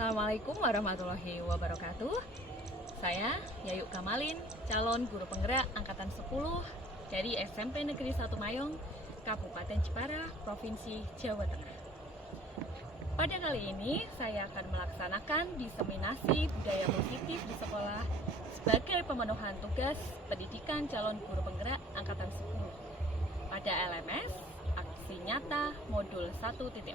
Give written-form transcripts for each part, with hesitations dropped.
Assalamualaikum warahmatullahi wabarakatuh. Saya Yayu Kamalin, calon guru penggerak angkatan 10 dari SMP Negeri 1 Mayong, Kabupaten Jepara, Provinsi Jawa Tengah. Pada kali ini saya akan melaksanakan diseminasi budaya positif di sekolah sebagai pemenuhan tugas pendidikan calon guru penggerak angkatan 10 pada LMS Aksi Nyata Modul 1.4.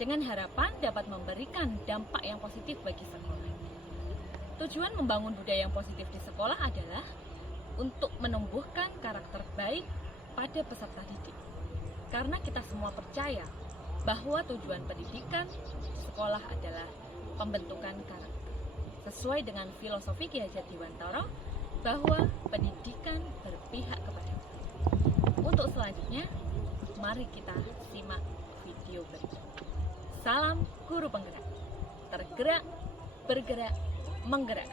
dengan harapan dapat memberikan dampak yang positif bagi sekolah. Tujuan membangun budaya yang positif di sekolah adalah untuk menumbuhkan karakter baik pada peserta didik. Karena kita semua percaya bahwa tujuan pendidikan di sekolah adalah pembentukan karakter. Sesuai dengan filosofi Ki Hajar Dewantara bahwa pendidikan berpihak kepada kita. Untuk selanjutnya, mari kita simak video berikut. Salam guru penggerak, tergerak, bergerak, menggerak.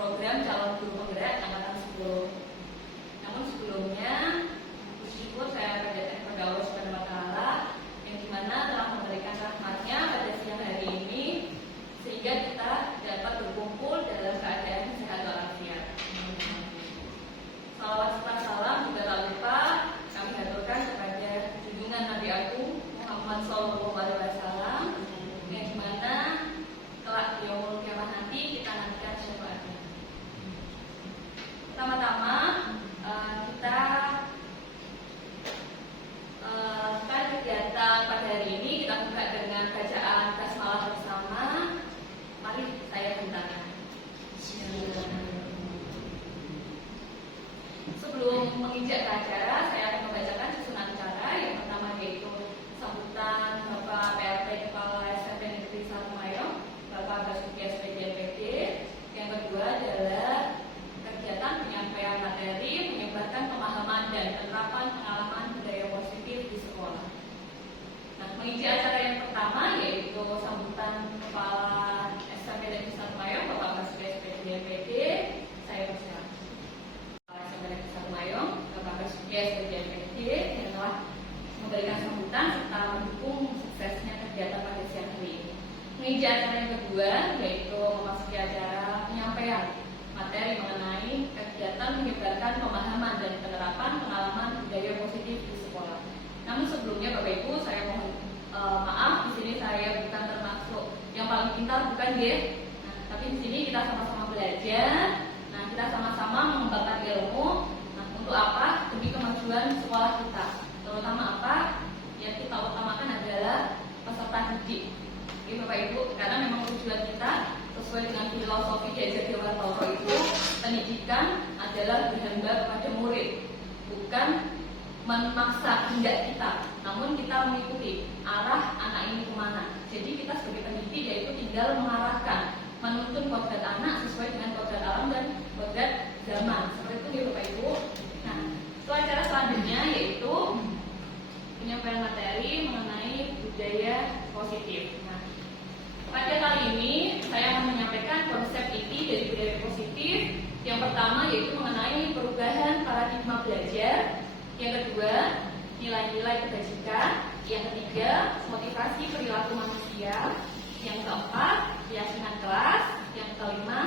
Program calon guru penggerak angkatan 10. Namun sebelumnya, bersyukur saya kepada Allah Subhanahu wa Ta'ala yang dimana telah memberikan rahmatnya pada siang hari ini sehingga kita dapat berkumpul dalam keadaan sehat walafiat. Salawat serta salam juga tak lupa kami haturkan kepada junjungan Nabi Agung Muhammad SAW yang dimana kelak di yaumul kiamah nanti kita nantikan syafaatnya. Pertama-tama kita kegiatan pada hari ini kita buka dengan bacaan basmalah bersama. Mari saya bentangkan. Sebelum menginjak ke acara, saya akan membacakan susunan acara. Yang pertama yaitu sambutan Bapak PLT Kepala SMP Negeri 1 Mayong, Bapak Basuki SPD MPD. Yang kedua adalah kegiatan penyampaian materi menyebarkan pemahaman dan penerapan pengalaman budaya positif di sekolah. Nah, mengisi acara yang pertama yaitu sambutan Kepala SMP Negeri 1 Mayong, Bapak Basuki SPD MPD. Saya persilakan. Kepala SMP Negeri 1 Mayong, Bapak Basuki SPD MPD yang telah memberikan sambutan serta mendukung suksesnya kegiatan pada siang hari ini. Mengisi acara yang kedua yaitu memasuki acara penyampaian materi mengenai kegiatan menyebarkan pemahaman dan penerapan pengalaman budaya positif di sekolah. Namun sebelumnya Bapak Ibu, saya mohon maaf, di sini saya bukan termasuk yang paling pintar, bukan ya. Nah, tapi di sini kita sama-sama belajar. Nah, kita sama-sama mengembangkan ilmu. Nah, untuk apa? Demi kemajuan sekolah kita. Terutama apa? Yang kita utamakan adalah peserta didik. Oke Bapak Ibu, karena memang tujuan kita sesuai dengan filosofi Ki Hajar Dewantara itu, pendidikan adalah berhamba kepada murid, bukan memaksa kehendak kita, namun kita mengikuti arah anak ini kemana. Jadi kita sebagai pendidik yaitu tinggal mengarahkan, menuntun kodrat anak sesuai dengan kodrat alam dan kodrat zaman. Seperti itu ya Bapak Ibu. Nah, itu acara selanjutnya yaitu penyampaian materi mengenai budaya positif. Nah, pada kali ini saya akan menyampaikan konsep inti dari budaya positif. Yang pertama yaitu mengenai perubahan paradigma belajar. Yang kedua, nilai-nilai kebajikan. Yang ketiga, motivasi perilaku manusia. Yang keempat, keyakinan kelas. Yang kelima,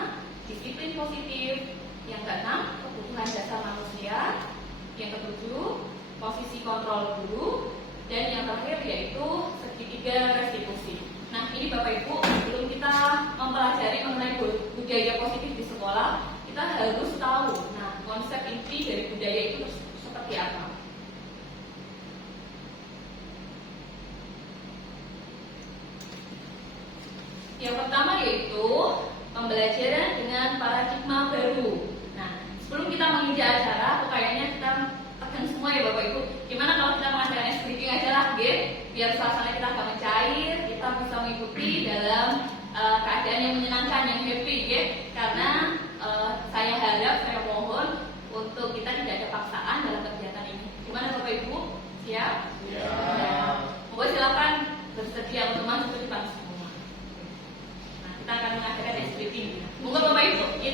disiplin positif. Yang keenam, kebutuhan dasar manusia. Yang ketujuh, posisi kontrol guru. Dan yang terakhir yaitu segitiga restitusi. Nah, ini Bapak Ibu, sebelum kita mempelajari mengenai budaya positif di sekolah, kita harus tahu, nah, konsep inti dari budaya itu seperti apa. Yang pertama yaitu pembelajaran dengan paradigma baru. Nah, sebelum kita menginjak acara, kayaknya kita tekan semua ya Bapak Ibu. Gimana kalau kita mengadakan es breaking aja lah, biar suasana kita agak mencair, kita bisa mengikuti dalam keadaan yang menyenangkan, yang happy, karena saya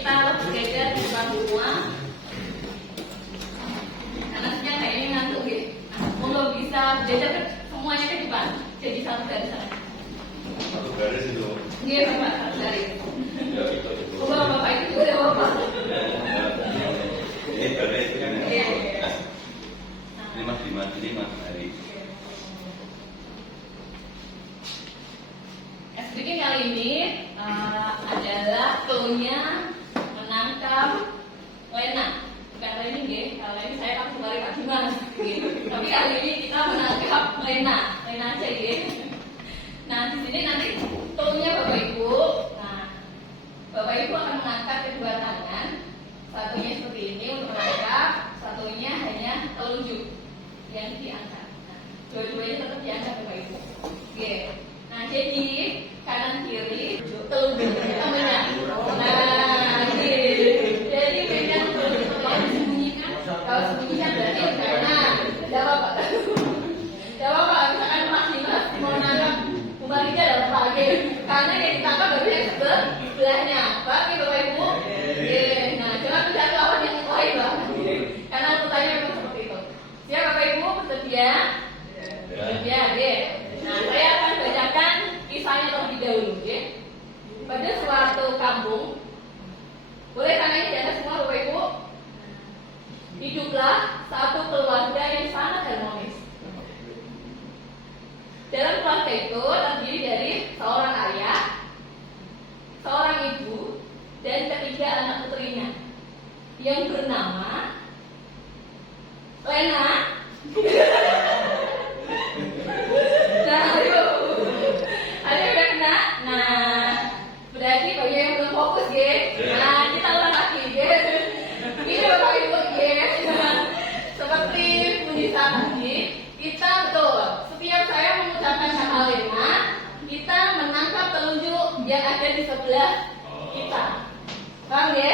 kita belajar di depan semua. Anaknya kayaknya ngantuk gitu. Kalau bisa belajar semuanya ke depan, jadi satu garis. Satu garis itu. Iya Bapak, satu garis. Ya, itu. Bapak itu juga Bapak. Ini garis itu kan. Iya. Ini Mas Dimas, ini Mas Ari. Speaking kali ini adalah clue-nya menangkap Lena. Bukan Leni nggih, kalau Leni saya kan kemarin Pak Dimas. Tapi kali ini kita menangkap Lena aja nggih. Nah di sini nanti clue-nya Bapak Ibu. Nah Bapak Ibu akan mengangkat kedua tangan. Satunya seperti ini untuk menangkap, satunya hanya telunjuk yang diangkat. Nah, dua-duanya tetap diangkat Bapak Ibu. Oke. Nah jadi kanan kiri telunjuk temennya. Nah gitu. Jadi beda telunjuk kalau disembunyikan. Kalau sembunyikan berarti kanan. Tidak apa-apa. Tidak apa-apa. Misalkan Mas Dimas mau nangkap Bumalika dalam pagi. Karena yang ditangkap baru yang sebelahnya. Paham ya Bapak Ibu? Nah jangan mencari lawan yang lain lah. Karena pertanyaan memang seperti itu. Siap Bapak Ibu bersedia? Ya, deh. Nah, saya akan bacakan kisahnya terlebih dahulu, ya. Pada suatu kampung, boleh tangannya di atas semua, Bapak Ibu. Hiduplah satu keluarga yang sangat harmonis. Dalam keluarga itu terdiri dari seorang ayah, seorang ibu, dan ketiga anak putrinya yang bernama Lena. Nah, ayo. Ada yang udah kena. Nah, berarti bagi yang belum fokus, ya. Nah, kita ulang lagi, ya. Ini Bapak Ibu, ya. Seperti Bunisa tadi, kita betul. Setiap saya mengucapkan kata Lena, kita menangkap telunjuk yang ada di sebelah kita. Paham, ya?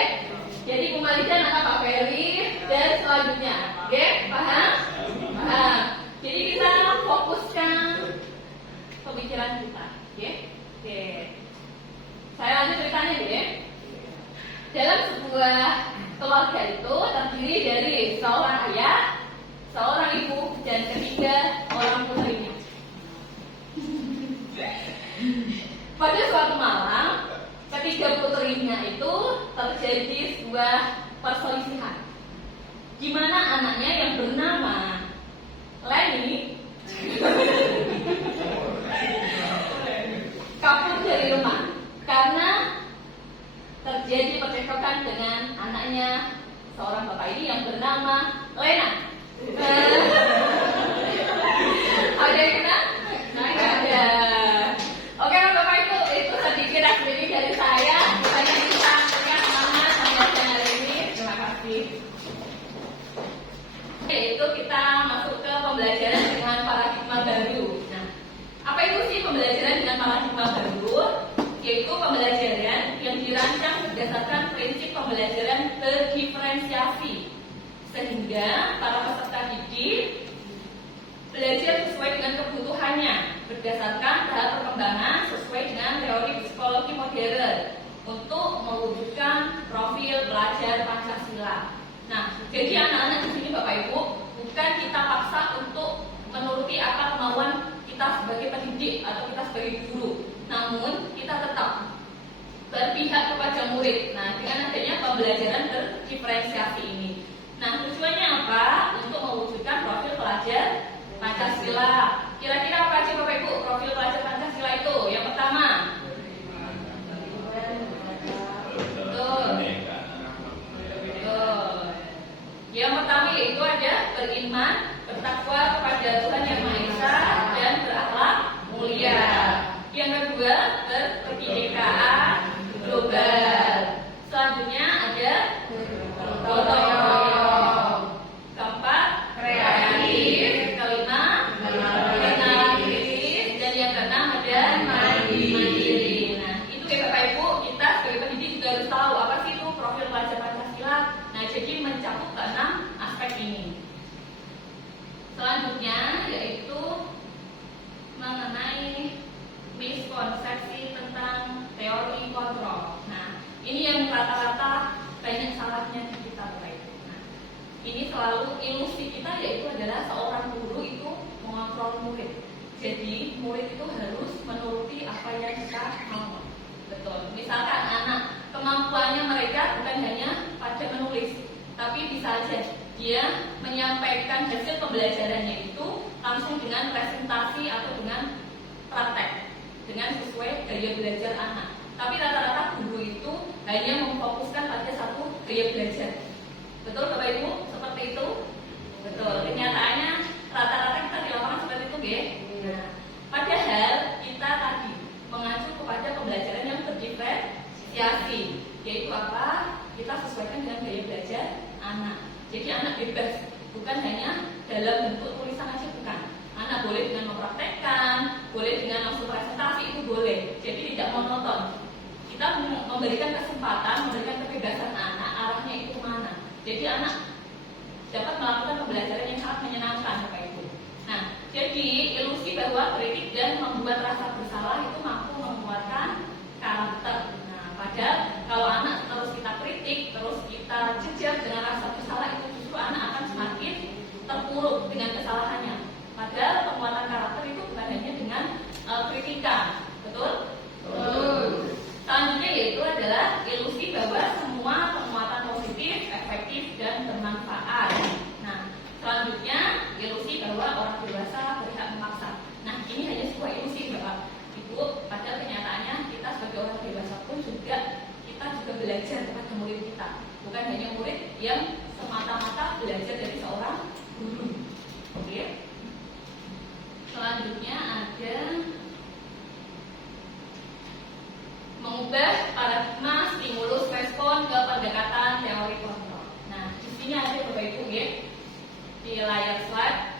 Jadi Bumalika nangkap Pak Ferry dan selanjutnya, oke? Paham? Paham. Jadi kita fokuskan pemikiran kita, oke? Oke. Saya lanjut ceritanya, ya. Dalam sebuah keluarga itu terdiri dari seorang ayah, seorang ibu, dan ketiga orang putrinya. Pada suatu malam, ketiga putrinya itu terjadi sebuah perselisihan, di mana anaknya yang bernama Leni kabur dari rumah karena terjadi percekcokan dengan anaknya seorang bapak ini yang bernama Lena. Ada yang kenal? Nah, nggak ada. Oke Bapak Ibu, itu sedikit aktivitas dari saya. Supaya kita punya semangat pembelajaran hari ini. Terima kasih. Yaitu kita masuk ke pembelajaran dengan paradigma baru. Nah, apa itu sih pembelajaran dengan paradigma baru? Yaitu pembelajaran yang dirancang berdasarkan prinsip pembelajaran berdiferensiasi, sehingga para peserta didik belajar sesuai dengan kebutuhannya berdasarkan tahap perkembangan sesuai dengan teori psikologi modern untuk mewujudkan profil pelajar Pancasila. Nah, jadi anak-anak di sini Bapak Ibu bukan kita paksa untuk menuruti apa kemauan kita sebagai pendidik atau kita sebagai guru, namun kita tetap berpihak kepada murid. Nah, dengan adanya pembelajaran berdiferensiasi ini. Nah, tujuannya apa? Untuk mewujudkan profil pelajar Pancasila. Kira-kira apa aja Bapak Ibu profil pelajar Pancasila itu? Yang pertama, betul. Yang pertama yaitu ada beriman, bertakwa kepada Tuhan Yang Maha Esa dan berakhlak mulia. Yang kedua, berkebinekaan global. Selanjutnya ada gotong royong. Keempat, kreatif. Kelima, kenalan kritis. Dan yang keenam ada mandiri. Nah, itu ya Bapak Ibu, kita sebagai pendidik juga harus tahu apa sih itu profil pelajar Pancasila. Nah, jadi mencakup keenam aspek ini. Selanjutnya yaitu mengenai miskonsepsi tentang teori kontrol. Nah, ini yang rata-rata ini selalu ilusi kita yaitu adalah seorang guru itu mengontrol murid. Jadi murid itu harus menuruti apa yang kita mau. Betul. Misalkan anak kemampuannya mereka bukan hanya pada menulis, tapi bisa saja dia menyampaikan hasil pembelajarannya itu langsung dengan presentasi atau dengan praktek, dengan sesuai gaya belajar anak. Tapi rata-rata guru itu hanya memfokuskan pada satu gaya belajar. Betul Bapak Ibu? Seperti itu? Betul. Kenyataannya rata-rata kita di lapangan seperti itu, ya. Nah, padahal kita tadi mengacu kepada pembelajaran yang berdiferensiasi, yaitu apa? Kita sesuaikan dengan gaya belajar anak. Jadi anak bebas, bukan hanya dalam bentuk tulisan aja, bukan. Anak boleh dengan mempraktekkan, boleh dengan langsung presentasi, itu boleh. Jadi tidak monoton. Kita memberikan kesempatan, memberikan kebebasan anak, arahnya itu mana. Jadi anak dapat melakukan pembelajaran yang sangat menyenangkan, Bapak Ibu. Nah, jadi ilusi bahwa kritik dan membuat rasa bersalah itu mampu menguatkan karakter. Nah, padahal kalau anak terus kita kritik, terus kita jejar dengan rasa bersalah, itu justru anak akan semakin terpuruk dengan kesalahannya. Padahal penguatan karakter itu bukan hanya dengan kritikan, betul? Betul. Selanjutnya yaitu adalah ilusi bahwa semua penguatan positif, efektif, dan bermanfaat. Nah, selanjutnya ilusi bahwa orang dewasa berhak memaksa. Nah, ini hanya sebuah ilusi, Bapak Ibu. Padahal kenyataannya kita sebagai orang dewasa pun juga kita juga belajar kepada murid kita. Bukan hanya murid yang semata-mata belajar dari seorang guru. Oke. Selanjutnya ada mengubah paradigma stimulus respon ke pendekatan teori kontrol. Nah, di sini ada Bapak Ibu, ya. Di layar slide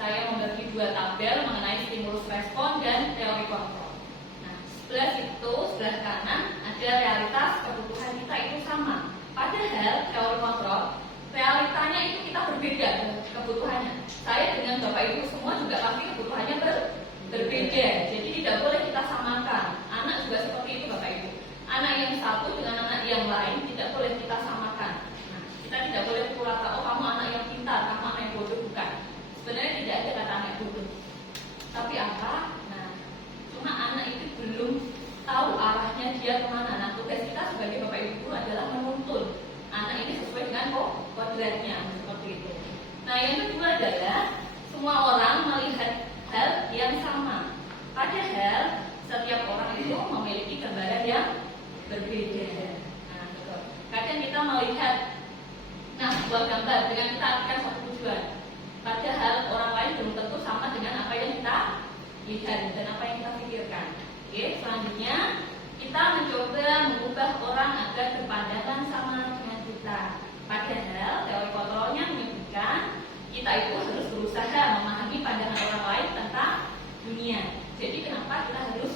saya membagi dua tabel mengenai stimulus respon dan teori kontrol. Nah, sebelah kanan ada realitas kebutuhan kita itu sama. Padahal teori kontrol realitanya itu kita berbeda kebutuhannya. Saya dengan Bapak Ibu semua juga pasti kebutuhannya berbeda. Jadi tidak boleh kita samakan. Anak juga seperti itu, Bapak Ibu. Anak yang satu dengan anak yang lain tidak boleh kita samakan. Nah, kita tidak boleh pukul rata, oh kamu anak yang pintar, kamu anak yang bodoh, bukan. Sebenarnya tidak ada kata anak bodoh. Tapi apa? Nah, cuma anak itu belum tahu arahnya dia kemana. Nah, tugas kita sebagai Bapak Ibu guru adalah menuntun anak ini sesuai dengan kodratnya, seperti itu. Nah, yang kedua adalah semua orang melihat hal yang sama. Padahal setiap orang itu memiliki gambaran yang berbeda. Nah, betul. Kadang kita melihat sebuah gambar dengan kita artikan satu tujuan. Padahal orang lain belum tentu sama dengan apa yang kita lihat dan apa yang kita pikirkan. Oke, selanjutnya kita mencoba mengubah orang agar berpandangan sama dengan kita. Padahal teori kontrolnya menyebutkan kita itu harus berusaha memahami pandangan orang lain tentang dunia. Jadi kenapa kita harus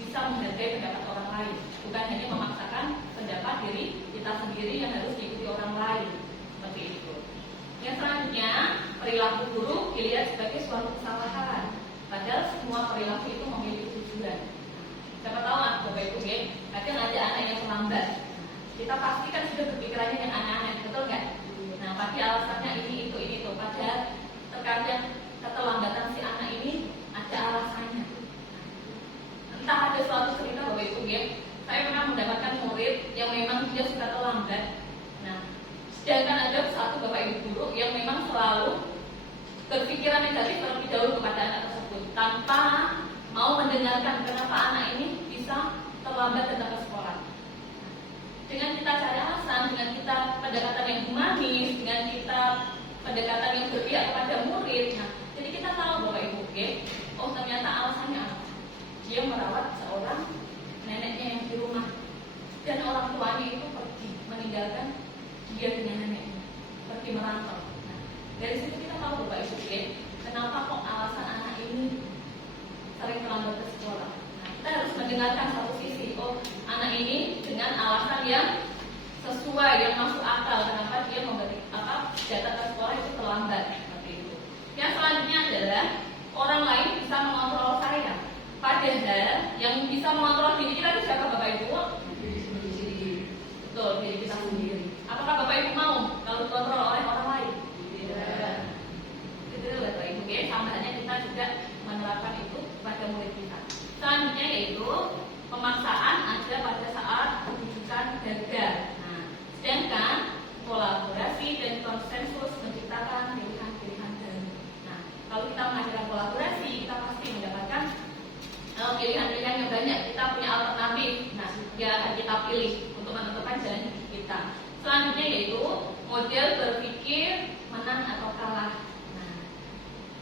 bisa menghargai pendapat orang lain, bukan hanya memaksakan pendapat diri kita sendiri yang harus diikuti orang lain, seperti itu. Yang selanjutnya, perilaku buruk dilihat sebagai suatu kesalahan, padahal semua perilaku itu memiliki tujuan. Siapa tahu Bapak Ibu, ya, kadang ada anak yang terlambat. Kita pasti kan sudah berpikirannya yang aneh-aneh, betul nggak? Nah, pasti alasannya ini itu. Padahal terkadang keterlambatan si anak ini ada alasannya. Entah ada suatu cerita Bapak Ibu, ya, saya pernah mendapatkan murid yang memang dia suka terlambat. Nah, sedangkan ada satu Bapak Ibu guru yang memang selalu berpikiran negatif terlebih dahulu kepada anak tersebut tanpa mau mendengarkan kenapa anak ini bisa terlambat datang ke sekolah. Dengan kita cari alasan, dengan kita pendekatan yang humanis, dengan kita pendekatan yang berpihak kepada murid, nah, jadi kita tahu Bapak Ibu, okay? Oh ternyata alasannya apa? Dia merawat seorang neneknya yang di rumah dan orang tuanya itu pergi meninggalkan dia dengan neneknya, pergi merantau. Nah, dari situ kita tahu Bapak Ibu, okay? Kenapa kok alasan anak ini sering terlambat ke sekolah? Nah, kita harus mendengarkan satu sisi. Oh, anak ini dengan alasan yang sesuai, yang masuk akal. Kenapa dia datang ke sekolah itu terlambat? Seperti itu. Yang selanjutnya adalah orang lain bisa mengontrol saya. Padahal yang bisa mengontrol diri kita itu siapa Bapak Ibu? Diri sendiri. Betul, diri kita sendiri. Apakah Bapak Ibu mau kalau dikontrol oleh orang Selanjutnya yaitu model berpikir menang atau kalah. Nah,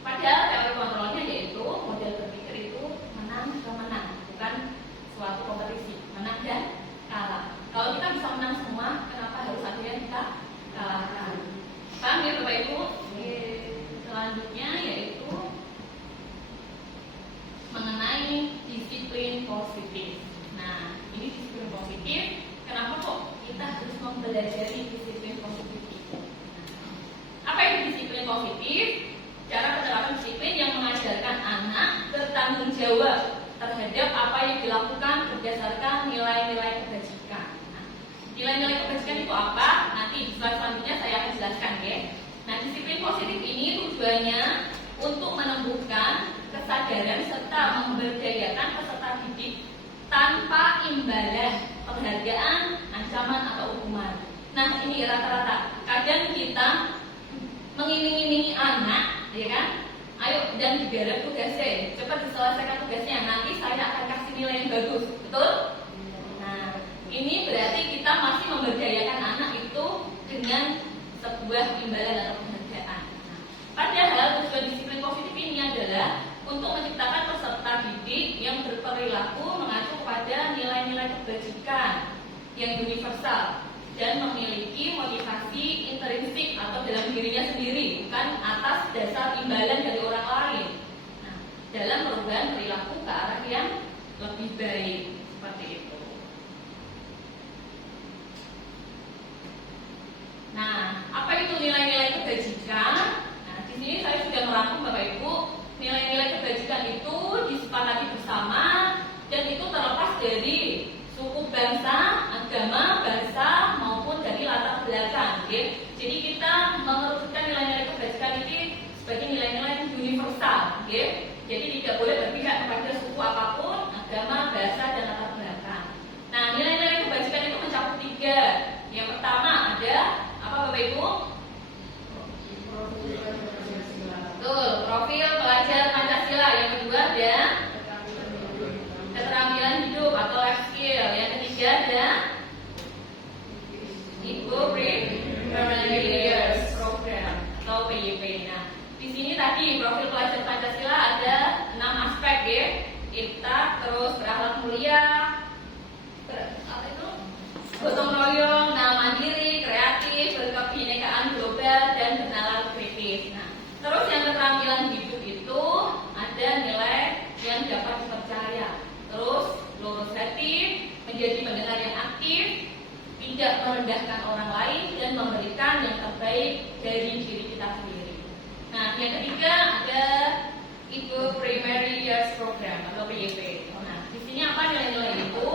padahal teori kontrolnya yaitu model berpikir itu menang atau menang, bukan suatu kompetisi, menang dan kalah. Kalau kita bisa menang semua, kenapa harus ada yang kita kalahkan? Paham ya Bapak Ibu? Selanjutnya yaitu mengenai disiplin positif. Nah, ini disiplin positif. Kenapa kok kita harus mempelajari disiplin positif itu? Apa itu disiplin positif? Cara penerapan disiplin yang mengajarkan anak bertanggung jawab terhadap apa yang dilakukan berdasarkan nilai-nilai kebajikan. Nah, nilai-nilai kebajikan itu apa? Nanti di slide selanjutnya saya akan jelaskan ya. Nah, disiplin positif ini tujuannya untuk menumbuhkan kesadaran serta memberdayakan peserta didik tanpa imbalan, penghargaan, ancaman atau hukuman. Nah, ini rata-rata. Kadang kita mengiming-imingi anak, ya kan? Ayo dan digarap tugasnya, cepat diselesaikan tugasnya. Nanti saya akan kasih nilai yang bagus, betul? Nah, ini berarti kita masih memberdayakan anak itu dengan sebuah imbalan atau penghargaan. Padahal tujuan disiplin positif ini adalah untuk menciptakan peserta didik yang berperilaku mengacu kepada nilai-nilai kebajikan yang universal dan memiliki motivasi intrinsik atau dalam dirinya sendiri, bukan atas dasar imbalan dari orang lain. Nah, dalam perubahan perilaku ke arah yang lebih baik seperti itu. Nah, apa itu nilai-nilai kebajikan? Nah, di sini saya sudah merangkum Bapak Ibu. Nilai-nilai kebajikan itu disepakati bersama dan itu terlepas dari suku bangsa, agama, bahasa maupun dari latar belakang. Okay? Jadi kita mengerucutkan nilai-nilai kebajikan ini sebagai nilai-nilai universal. Okay? Jadi tidak boleh berpihak kepada suku apapun, agama, bahasa dan latar belakang. Nah, nilai-nilai kebajikan itu mencakup 3. Yang pertama ada apa Bapak Ibu? Betul, profil pelajar Pancasila. Yang kedua ada keterampilan hidup atau life skill. Yang ketiga ada Primary Years Program atau PYP. Nah, di sini tadi profil pelajar Pancasila ada 6 aspek ya. IPTA, terus berakhlak mulia, apa itu? Gotong royong, mandiri, kreatif, berkebinekaan global dan bernalar kritis. Nah, terus yang keterampilan hidup itu ada nilai yang dapat dipercaya. Terus lurus hati, menjadi pendengar yang aktif, tidak merendahkan orang lain dan memberikan yang terbaik dari diri kita sendiri. Nah, yang ketiga ada Ibu Primary Years Program atau PYP. Nah, di sini apa nilai-nilai itu?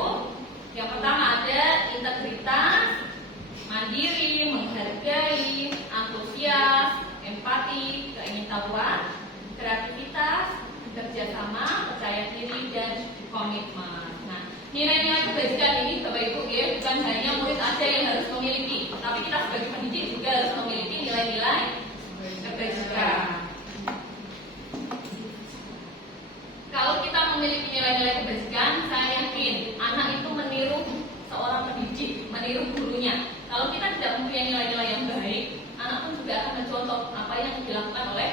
Yang pertama ada integritas, mandiri, menghargai, antusias, empati, keingintahuan, kreativitas, kerjasama, percaya diri, dan komitmen. Nah, nilai-nilai kebajikan ini Bapak Ibu ya, bukan hanya murid aja yang harus memiliki, tapi kita sebagai pendidik juga harus memiliki nilai-nilai kebajikan. Kalau kita memiliki nilai-nilai kebajikan, saya yakin anak itu meniru seorang pendidik, meniru gurunya. Kalau kita tidak mempunyai nilai-nilai yang baik, anak pun juga akan mencontoh apa yang dilakukan oleh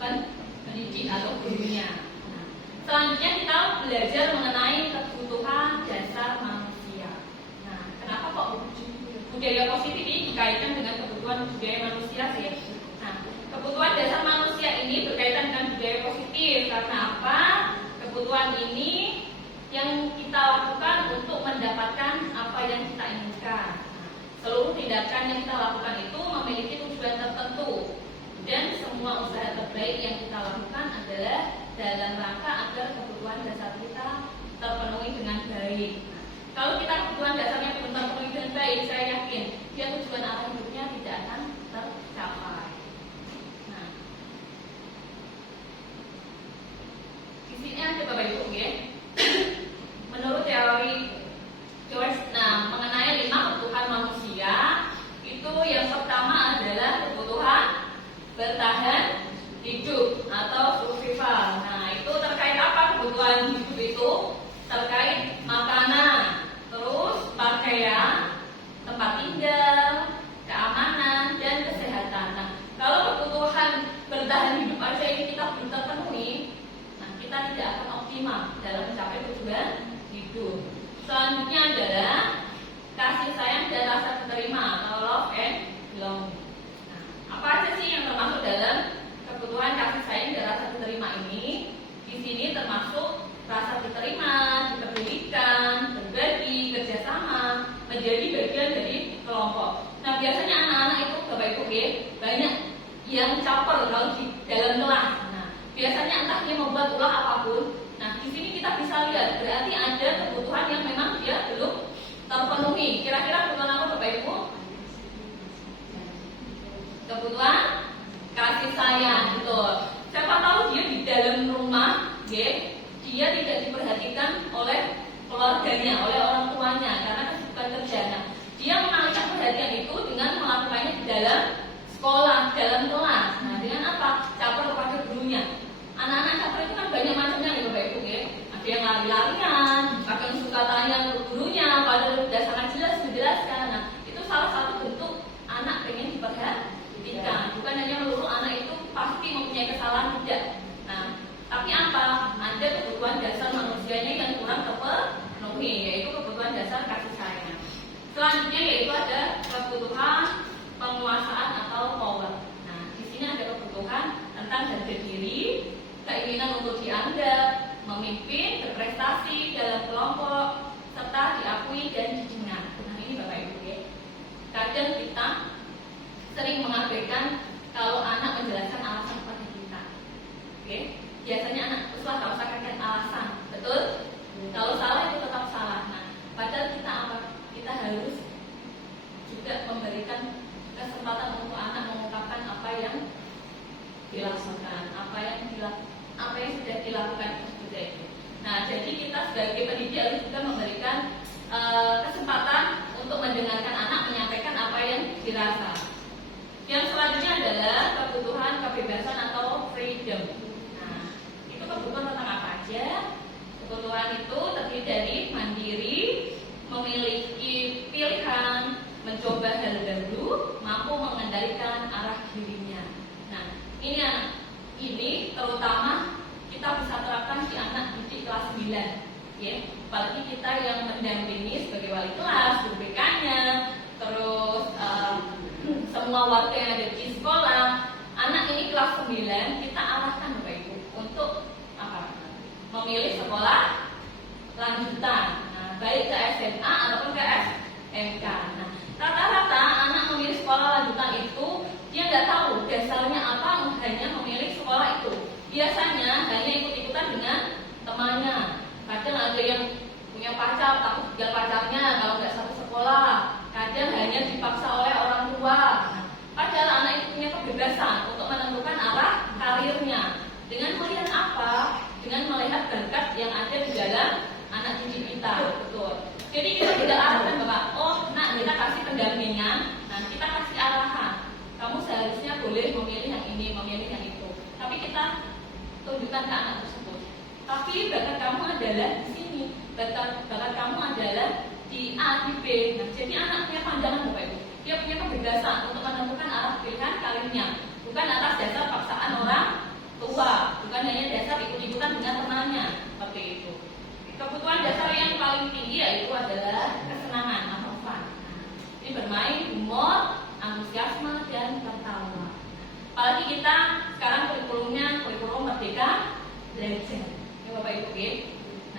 pendidik atau gurunya. Nah, selanjutnya kita belajar mengenai kebutuhan dasar manusia. Nah, kenapa kok budaya positif ini dikaitkan dengan kebutuhan budaya manusia sih? Nah, kebutuhan dasar manusia ini berkaitan dengan budaya positif karena apa? Kebutuhan ini yang kita lakukan untuk mendapatkan apa yang kita inginkan. Seluruh tindakan yang kita lakukan itu memiliki tujuan tertentu dan semua usaha terbaik yang kita lakukan adalah dalam rangka agar kebutuhan dasar kita terpenuhi dengan baik. Kalau kita kebutuhan dasarnya belum terpenuhi dengan baik, saya yakin dia tujuan arah hidupnya tidak akan tercapai. Nah, di sini ada Bapak Ibu ya. Menurut teori George, mengenai 5 kebutuhan manusia, itu yang pertama adalah kebutuhan bertahan hidup atau survival. Nah, itu terkait apa kebutuhan hidup itu? Terkait makanan, terus pakaian, tempat tinggal, Nah, biasanya anak-anak itu Bapak Ibu ya, banyak yang caper kalau di dalam kelas. Nah, biasanya entah dia membuat ulah apapun. Nah, di sini kita bisa lihat berarti ada kebutuhan yang memang dia belum terpenuhi. Kira-kira kebutuhan apa Bapak Ibu? Kebutuhan kasih sayang, betul. Siapa tahu dia di dalam rumah, ya, dia tidak diperhatikan oleh keluarganya, oleh orang tuanya karena kesibukan kerja. Nah, dia mengalihkan perhatian itu dengan melakukannya di dalam sekolah, dalam kelas. Nah, dengan apa? Caper kepada gurunya. Anak-anak caper itu kan banyak macamnya nih Bapak Ibu ya. Ada yang lari-larian, kadang suka tanya ke gurunya, padahal sudah sangat jelas menjelaskan. Nah, itu salah satu bentuk anak pengen diperhatikan. Bukan hanya melulu anak itu pasti mempunyai kesalahan, tidak. Nah, tapi apa? Ada kebutuhan dasar manusianya yang kurang terpenuhi, yaitu kebutuhan dasar kasih sayang. Selanjutnya yaitu ada kebutuhan penguasaan atau power. Nah, di sini ada kebutuhan tentang harga diri, keinginan untuk dianggap, memimpin, berprestasi dalam kelompok, serta diakui dan didengar. Nah, ini Bapak Ibu ya. Kadang kita sering mengabaikan kalau anak menjelaskan alasan kepada kita. Oke? Biasanya anak usah kasihkan alasan, betul? Kalau salah itu tetap salah. Nah, padahal kita apa? Kita harus juga memberikan kesempatan untuk anak mengungkapkan apa yang dilakukan, apa yang sudah dilakukan seperti itu. Nah, jadi kita sebagai pendidik harus juga memberikan kesempatan untuk mendengarkan anak menyampaikan apa yang dirasa. Yang selanjutnya adalah kebutuhan kebebasan atau freedom. Nah, itu kebutuhan tentang apa aja? Kebutuhan itu terdiri dari mandiri, memiliki pilihan, mencoba hal baru, mampu mengendalikan arah dirinya. Nah, ini terutama kita bisa terapkan di anak didik kelas 9, ya. Apalagi kita yang mendampingi sebagai wali kelas, guru BK-nya, terus semua warga yang ada di sekolah. Anak ini kelas 9, kita arahkan Bapak Ibu untuk apa? Memilih sekolah lanjutan. Nah, baik ke SMA ataupun ke SMK. Nah, rata-rata anak memilih sekolah lanjutan itu dia nggak tahu dasarnya apa, hanya memilih sekolah itu. Biasanya hanya ikut-ikutan dengan temannya. Kadang ada yang punya pacar, takut tinggal pacarnya kalau nggak satu sekolah. Kadang hanya dipaksa oleh orang tua. Nah, padahal anak itu punya kebebasan untuk menentukan arah karirnya. Dengan melihat apa? Dengan melihat bakat yang ada di dalam anak didik kita, betul. Jadi kita tidak arahkan Bapak, oh nak kita kasih pendampingan, nah kita kasih arahan. Kamu seharusnya boleh memilih yang ini, memilih yang itu. Tapi kita tunjukkan ke anak tersebut. Tapi bakat kamu adalah di sini, bakat kamu adalah di A, di B. Nah, jadi anak punya pandangan Bapak Ibu. Dia punya kebebasan untuk menentukan arah pilihan karirnya, bukan atas dasar paksaan orang tua, bukan hanya dasar ikut-ikutan dengan temannya, seperti itu. Kebutuhan dasar yang paling tinggi yaitu adalah kesenangan atau fun. Ini bermain, humor, antusiasme, dan tertawa. Apalagi kita sekarang kurikulumnya kurikulum Merdeka Belajar. Ini Bapak Ibu ya.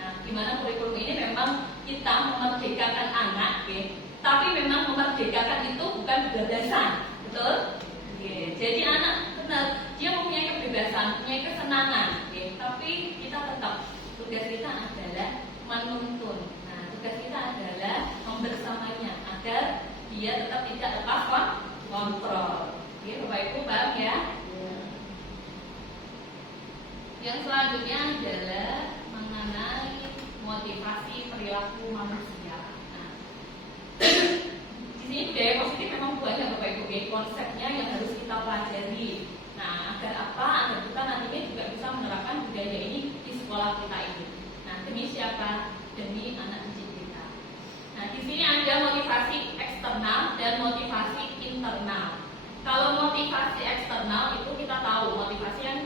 Nah, dimana kurikulum ini memang kita memerdekakan anak, ya. Tapi memang memerdekakan itu bukan berdasar, betul? Ya. Jadi anak benar dia mempunyai kebebasan, mempunyai kesenangan, ya. Tapi kita tetap tugas kita adalah menuntun. Nah, tugas kita adalah membersamanya agar dia tetap tidak lepas kontrol. Oke, Bapak Ibu paham ya? Yang selanjutnya adalah mengenai motivasi perilaku manusia. Nah, di sini budaya positif memang banyak Bapak Ibu, konsepnya yang harus kita pelajari. Nah, agar apa? Agar kita nantinya juga bisa menerapkan budaya ini di sekolah kita ini. Nah, demi siapa? Demi anak didik kita. Nah, di sini ada motivasi eksternal dan motivasi internal. Kalau motivasi eksternal itu kita tahu motivasi yang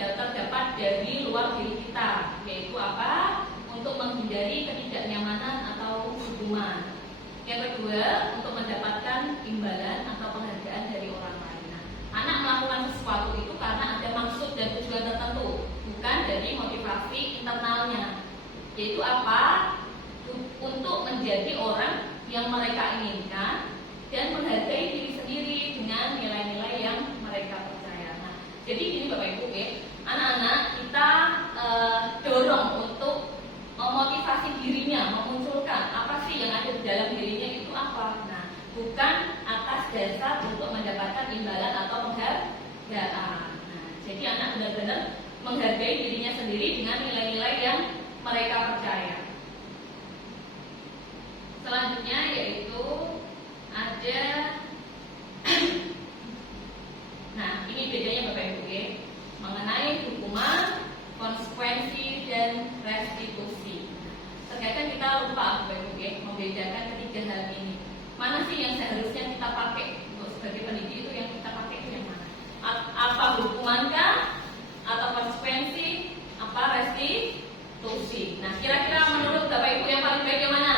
terdapat dari luar diri kita, yaitu apa? Untuk menghindari ketidaknyamanan atau hubungan. Yang kedua, untuk mendapatkan imbalan atau penghargaan dari orang lain. Nah, anak melakukan sesuatu itu karena ada maksud dan tujuan tertentu, bukan dari motivasi internalnya. Yaitu apa? Untuk menjadi orang yang mereka inginkan dan menghargai dasar untuk mendapatkan imbalan atau penghargaan. Nah, jadi anak benar-benar menghargai dirinya sendiri dengan nilai-nilai yang mereka percaya. Selanjutnya yaitu ada nah, ini bedanya Bapak Ibu ya, mengenai hukuman, konsekuensi dan restitusi. Terkadang kita lupa Bapak Ibu ya, membedakan ketiga hal ini. Mana sih yang seharusnya kita pakai untuk sebagai pendidik, itu yang kita pakai itu yang mana? Apa hukumankah atau konsekuensi, apa restitusi? Nah, kira-kira menurut Bapak Ibu yang paling baik yang mana?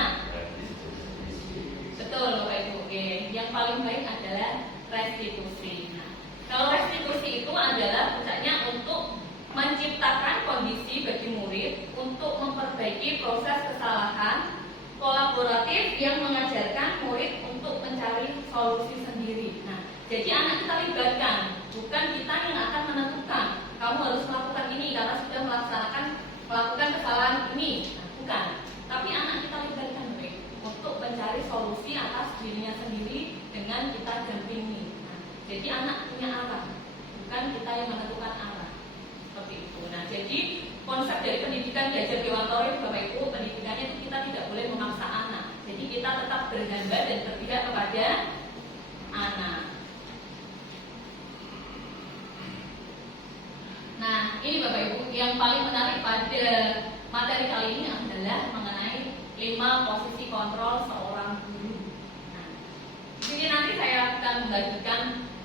Betul Bapak Ibu, oke. Yang paling baik adalah restitusi. Nah, kalau restitusi itu adalah misalnya untuk menciptakan kondisi bagi murid untuk memperbaiki proses kesalahan kolaboratif yang mengajarkan murid untuk mencari solusi sendiri. Nah, jadi anak kita libatkan, bukan kita yang akan menentukan kamu harus melakukan ini karena sudah melakukan kesalahan ini. Nah, bukan. Tapi anak kita libatkan untuk mencari solusi atas dirinya sendiri dengan kita dampingi. Nah, jadi anak punya arah, bukan kita yang menentukan arah. Seperti itu. Nah, jadi konsep dari pendidikan belajar Dewantara itu Bapak Ibu, pendidikannya itu kita tidak boleh memaksa anak. Jadi kita tetap berhamba dan berpihak kepada anak. Nah, ini Bapak Ibu, yang paling menarik pada materi kali ini adalah mengenai 5 posisi kontrol seorang guru. Nah, di sini nanti saya akan membagikan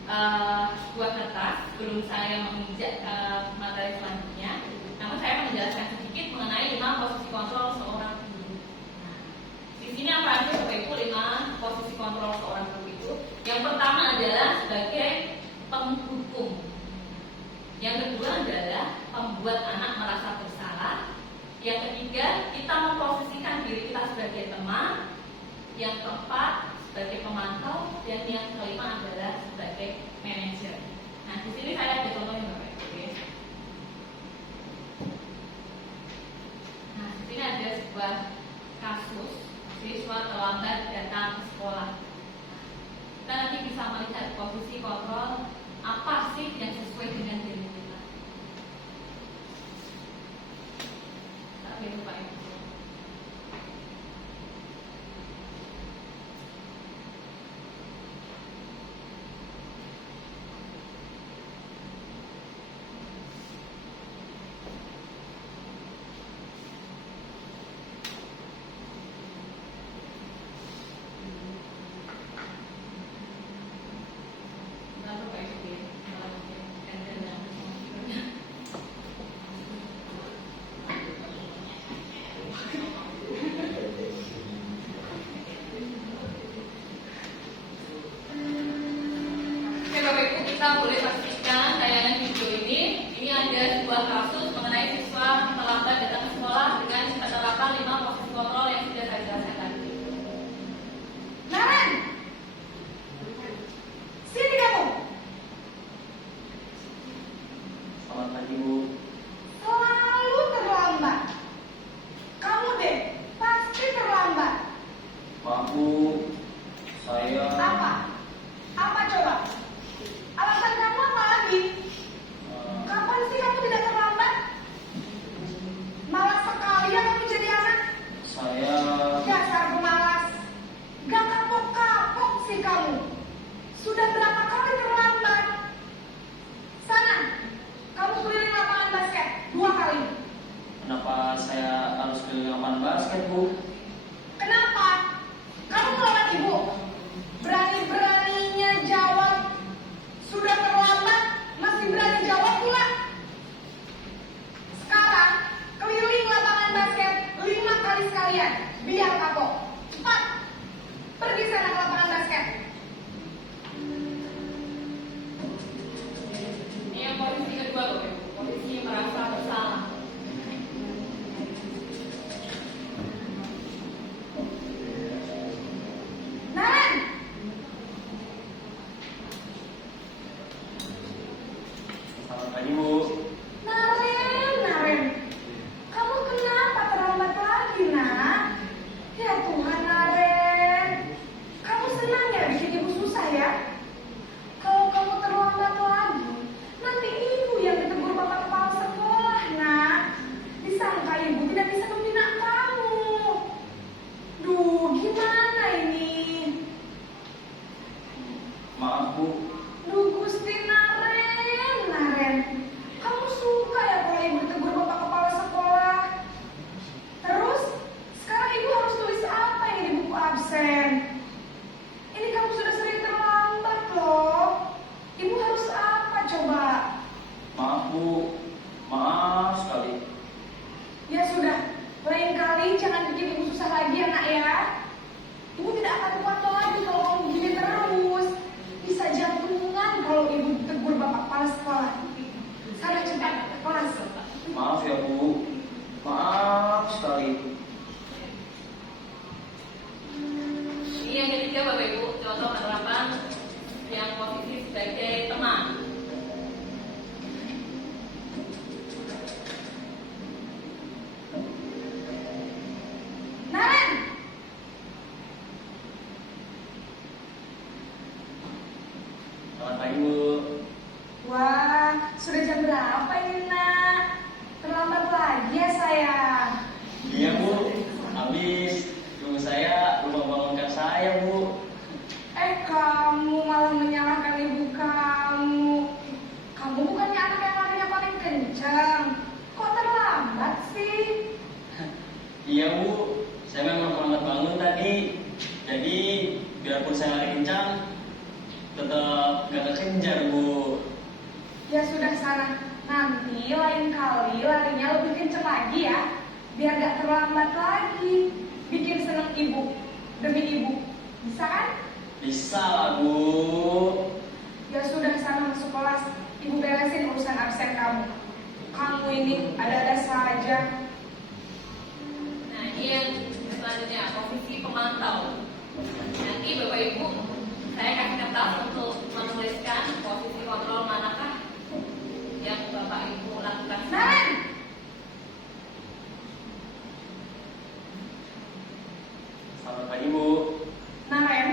sebuah kertas sebelum saya menginjak ke materi selanjutnya. Namun saya menjelaskan sedikit mengenai 5 posisi kontrol seorang guru. Nah, di sini apa aja Bapak Ibu 5 posisi kontrol seorang guru itu? Yang pertama adalah sebagai penghukum. Yang kedua adalah membuat anak merasa bersalah. Yang ketiga, kita memposisikan diri kita sebagai teman. Yang keempat, sebagai pemantau. Dan yang kelima adalah sebagai manajer. Nah, di sini saya ada contohnya Bapak Ibu. Nah, di sini ada sebuah kasus siswa terlambat datang ke sekolah. Kita nanti bisa melihat posisi kontrol apa sih yang sesuai dengan diri kita. Tapi Bapak Ibu. Kita boleh saksikan tayangan video ini. Ini ada sebuah kasus mengenai siswa terlambat datang ke sekolah dengan penerapan 5 posisi kontrol yang sudah saya jelaskan tadi. Naren, sini kamu. Selamat pagi Bu. Selalu terlambat. Kamu deh pasti terlambat. Maaf Bu, saya Apa? Apa coba? Alasan kamu apa lagi? Kapan sih kamu tidak terlambat? Malas sekali ya kamu jadi anak. saya Dasar pemalas. Gak kapok-kapok sih kamu. Sudah berapa kali terlambat? Sana, kamu keliling lapangan basket 2 kali. kenapa saya harus keliling lapangan basket Bu? Kenapa? Kamu melawan ibu. Berani-beraninya jawab. Sudah terlambat, masih berani jawab pula. Sekarang, keliling lapangan basket 5 kali sekalian. Biar kapok. Cepat. Pergi sana ke lapangan basket. Ini yang posisi kedua Bapak Ibu, posisi merasa bersalah. Naren, Selamat pagi Bu. Naren. Kamu kenapa terlambat lagi, nak? Ya Tuhan, Naren. Kamu senang ya bikin ibu susah ya? Maaf Bu. Duh Gusti Naren. Kamu suka ya kalau ibu tegur bapak kepala sekolah? Terus, sekarang ibu harus tulis apa ini di buku absen? Ini kamu sudah sering terlambat loh. Ibu harus apa coba? Maaf Bu. Maaf sekali. Ya sudah, lain kali jangan bikin ibu susah lagi ya nak ya. Ibu tidak akan kuat lagi kalau kamu begini terus. Bisa jantungan kalau ibu tegur bapak kepala sekolah. Sana cepat ke kelas. Maaf ya Bu. Maaf sekali. Ini yang ketiga Bapak Ibu, contoh penerapan yang positif sebagai teman. Naren, Selamat pagi Bu. wah sudah jam berapa ini nak? Terlambat lagi ya sayang. Iya Bu. Habis ibu saya lupa bangunkan saya Bu. Kamu malah menyalahkan ibu kamu. Kamu bukannya anak yang larinya paling kencang. Kok terlambat sih? Iya Bu. Saya memang terlambat bangun tadi. Jadi biarpun saya lari kencang, tetap gak kekejar Bu. Ya sudah sana. Nanti lain kali larinya lebih kencang lagi ya. Biar gak terlambat lagi. Bikin seneng ibu. Demi ibu. Bisa kan? Bisa lah Bu. Ya sudah sana masuk kelas. Ibu beresin urusan absen kamu. Kamu ini ada-ada saja. Nah, ini yang selanjutnya, posisi pemantau. Nanti Bapak Ibu, saya kasih kertas untuk menuliskan posisi kontrol manakah yang Bapak Ibu lakukan. Naren! Selamat pagi Bu. Naren,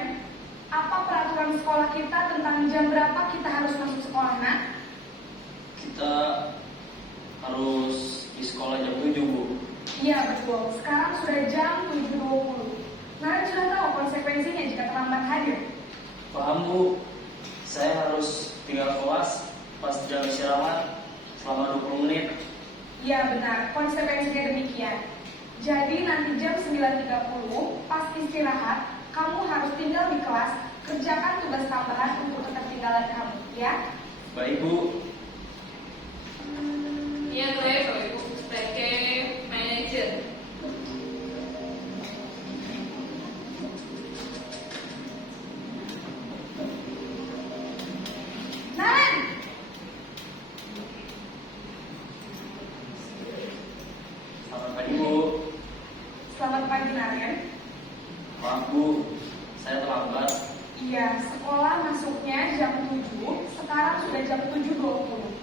apa peraturan sekolah kita tentang jam berapa kita harus masuk sekolah, nak? Kita harus di sekolah jam 7 Bu. Iya betul, sekarang sudah jam 7.20. Naren sudah tahu konsekuensinya jika terlambat hadir. Paham Bu. Saya harus tinggal kelas pas jam istirahat selama 20 menit. Iya benar, konsekuensinya demikian. Jadi nanti jam 9.30 pas istirahat, kamu harus tinggal di kelas, kerjakan tugas tambahan untuk ketertinggalan kamu, ya? Baik Bu. Ini yang terakhir Bapak Ibu, sebagai manajer. Naren! Selamat pagi Bu. Selamat pagi Naren. Maaf Bu, saya terlambat. Iya, sekolah masuknya jam 7, sekarang sudah jam 7.20.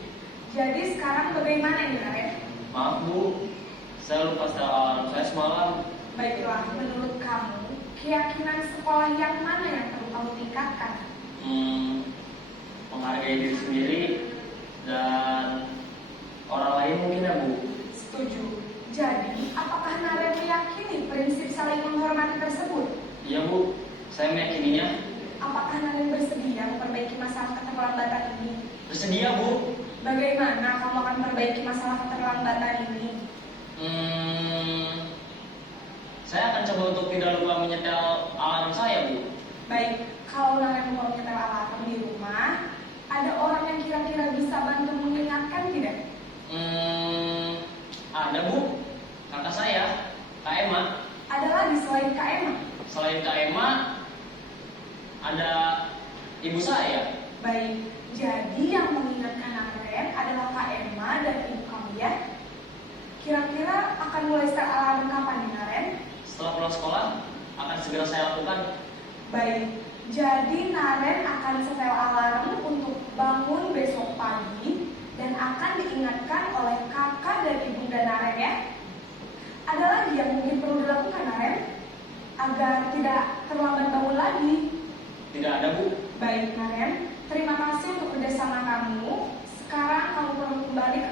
Jadi sekarang bagaimana ini Naren? Maaf Bu, saya lupa setel alarm saya semalam. Baiklah, menurut kamu, keyakinan sekolah yang mana yang perlu kamu tingkatkan? Menghargai diri sendiri dan orang lain mungkin ya Bu. Setuju. Jadi, apakah Naren meyakini prinsip saling menghormati tersebut? Iya Bu, saya meyakininya. Apakah Naren bersedia memperbaiki masalah keterlambatan ini? Bersedia Bu. Bagaimana kamu akan memperbaiki masalah keterlambatan ini? Saya akan coba untuk tidak lupa menyetel alarm saya Bu. Baik, kalau Naren mau nyetel alarm di rumah, ada orang yang kira-kira bisa bantu mengingatkan tidak? Ada Bu, kakak saya, Kak Emma. Ada lagi selain Kak Emma? Selain Kak Emma, ada ibu saya. Baik, jadi yang mengingatkan Naren adalah Kak Emma dan ibu kamu ya? Kira-kira akan mulai setel alarm kapan nih Naren? Setelah pulang sekolah, akan segera saya lakukan. Baik, jadi Naren akan setel alarm untuk bangun besok pagi dan akan diingatkan oleh kakak dan ibunda Naren ya. Ada lagi yang mungkin perlu dilakukan Naren agar tidak terlambat bangun lagi? Tidak ada Bu. Baik Naren, terima kasih untuk kerjasama kamu. Sekarang kamu perlu kembali ke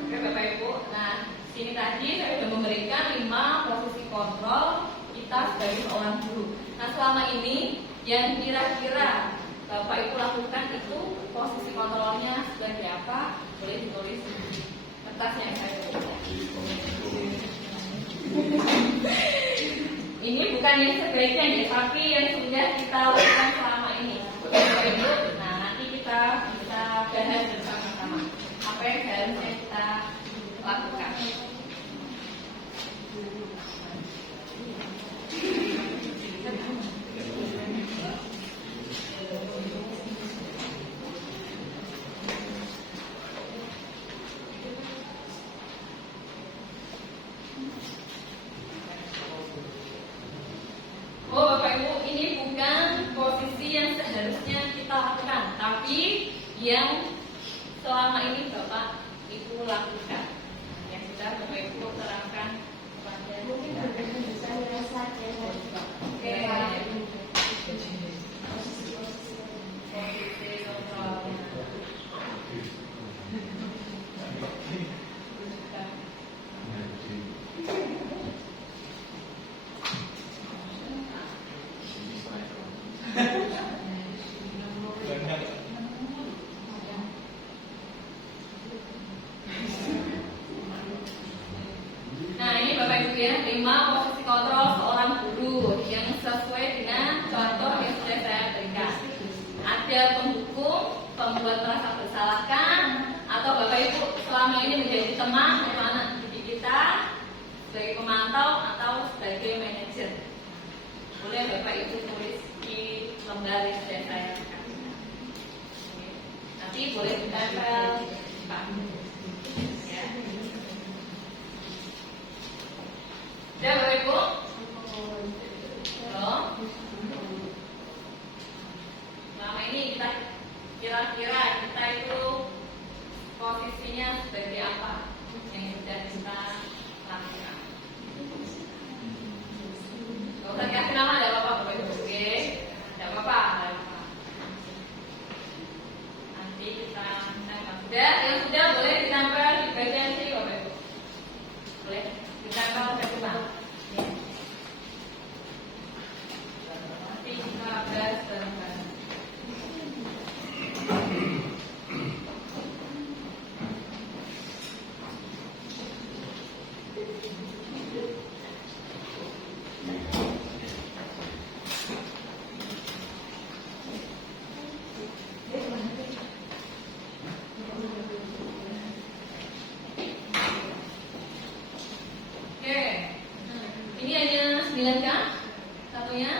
Oke Bapak Ibu, nah sini tadi saya sudah memberikan 5 posisi kontrol kita sebagai seorang guru. Nah, selama ini yang kira-kira Bapak Ibu lakukan itu posisi kontrolnya sebagai apa? Boleh ditulis di kertasnya saya. Ini bukan yang sebaiknya ya, tapi yang sudah kita lakukan selama ini. Bapak Ibu, nah nanti kita bisa bahas bersama-sama apa yang seharusnya kita lakukan. Oh Bapak Ibu, ini bukan posisi yang seharusnya kita lakukan, tapi yang selama ini Bapak Ibu lakukan, yang sudah Bapak Ibu terangkan kepada posisi kontrolnya. Nah ini Bapak Ibu ya, 5 posisi kontrol seorang guru yang sesuai dengan contoh yang sudah saya berikan. Ada penghukum, pembuat merasa bersalahkan, atau Bapak Ibu selama ini menjadi teman untuk anak didik kita, sebagai pemantau atau sebagai manajer. Boleh Bapak Ibu tulis di lembar yang sudah saya kasih. Nanti boleh ditempel Pak. Ya. Sudah Bapak Ibu? Belum? Selama ini kita kira-kira kita itu posisinya sebagai apa yang sudah kita lakukan? Kalau kita kasih nama ada apa-apa Bapak Ibu? Oke, ada apa-apa? Nanti kita sudah, yang sudah boleh ditempel di bagian sini Bapak Ibu. Boleh ditempel ke depan. Nanti kita bahas bareng-bareng. Oke, ini hanya 9 kan? Satunya?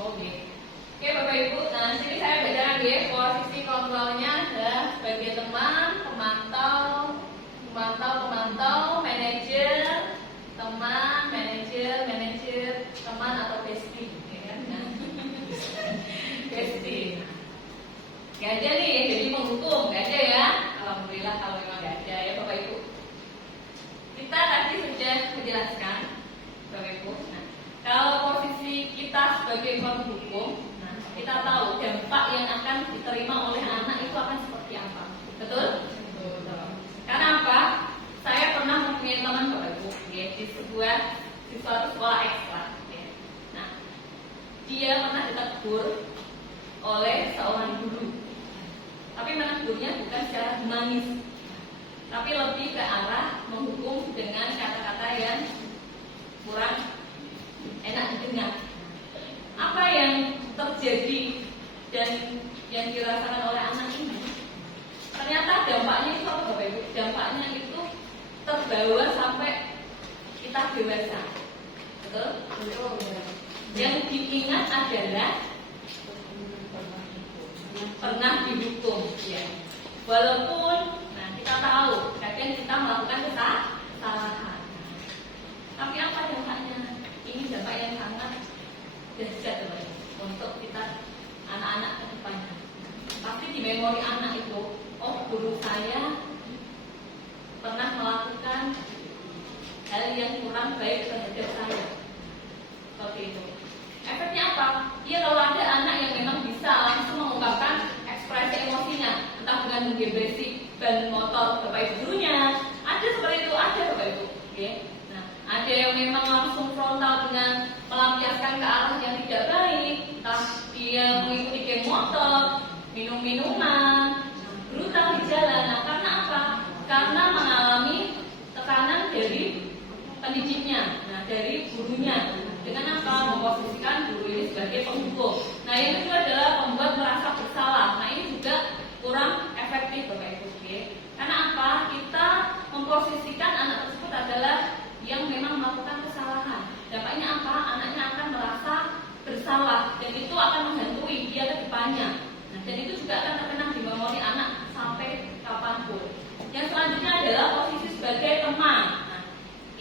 Oke. Oke Bapak Ibu, nah sini saya bacakan ya, posisi kontrolnya adalah sebagai teman, pemantau, manajer, teman, manajer, teman atau bestie, ya kan? Nah, bestie. Gak ada nih, jadi menghukum, gak ada ya. Alhamdulillah kalau memang gak ada ya Bapak Ibu. Kita tadi sudah menjelaskan Bapak Ibu. Nah, kalau posisi kita sebagai penghukum, nah kita tahu dampak yang akan diterima oleh anak itu akan seperti apa. Betul? Betul. Karena apa? Saya pernah mempunyai teman Bapak Ibu ya, di suatu sekolah ekstra. Ya. Nah, dia pernah ditegur oleh seorang guru. Tapi menegurnya bukan secara humanis, tapi lebih ke arah menghukum dengan kata-kata yang kurang enak didengar. Apa yang terjadi dan yang dirasakan oleh anak ini? Ternyata dampaknya itu apa Bapak Ibu? Dampaknya itu terbawa sampai kita dewasa. Betul? Yang diingat adalah pernah dihukum ya. Walaupun nah kita tahu kadang kita melakukan kesalahan, tapi apa dampaknya? Ini dampak yang sangat dahsyat untuk kita anak-anak ke depannya. Pasti di memori anak itu, oh guru saya pernah melakukan hal yang kurang baik terhadap saya. Seperti itu. Efeknya apa? Ya kalau ada anak yang memang bisa langsung mengungkapkan ekspresi emosinya, entah menggebresi ban motor Bapak Ibu gurunya. Ada seperti itu, ada Bapak Ibu. Oke. Nah, ada yang memang langsung frontal dengan melampiaskan ke arah yang tidak baik, entah dia mengikuti geng motor, minum minuman, brutal di jalan. Nah, karena apa? Karena mengalami tekanan dari pendidiknya, nah dari gurunya. Dengan apa? Memposisikan guru ini sebagai penghukum. Nah, yang kedua adalah membuat merasa bersalah. Nah, ini juga kurang efektif Bapak Ibu. Karena apa? Kita memposisikan anak tersebut adalah yang memang melakukan kesalahan. Dampaknya apa? Anaknya akan merasa bersalah dan itu akan menghantui dia ke depannya. Nah, dan itu juga akan terkenang di memori anak sampai kapanpun. Yang selanjutnya adalah posisi sebagai teman. Nah,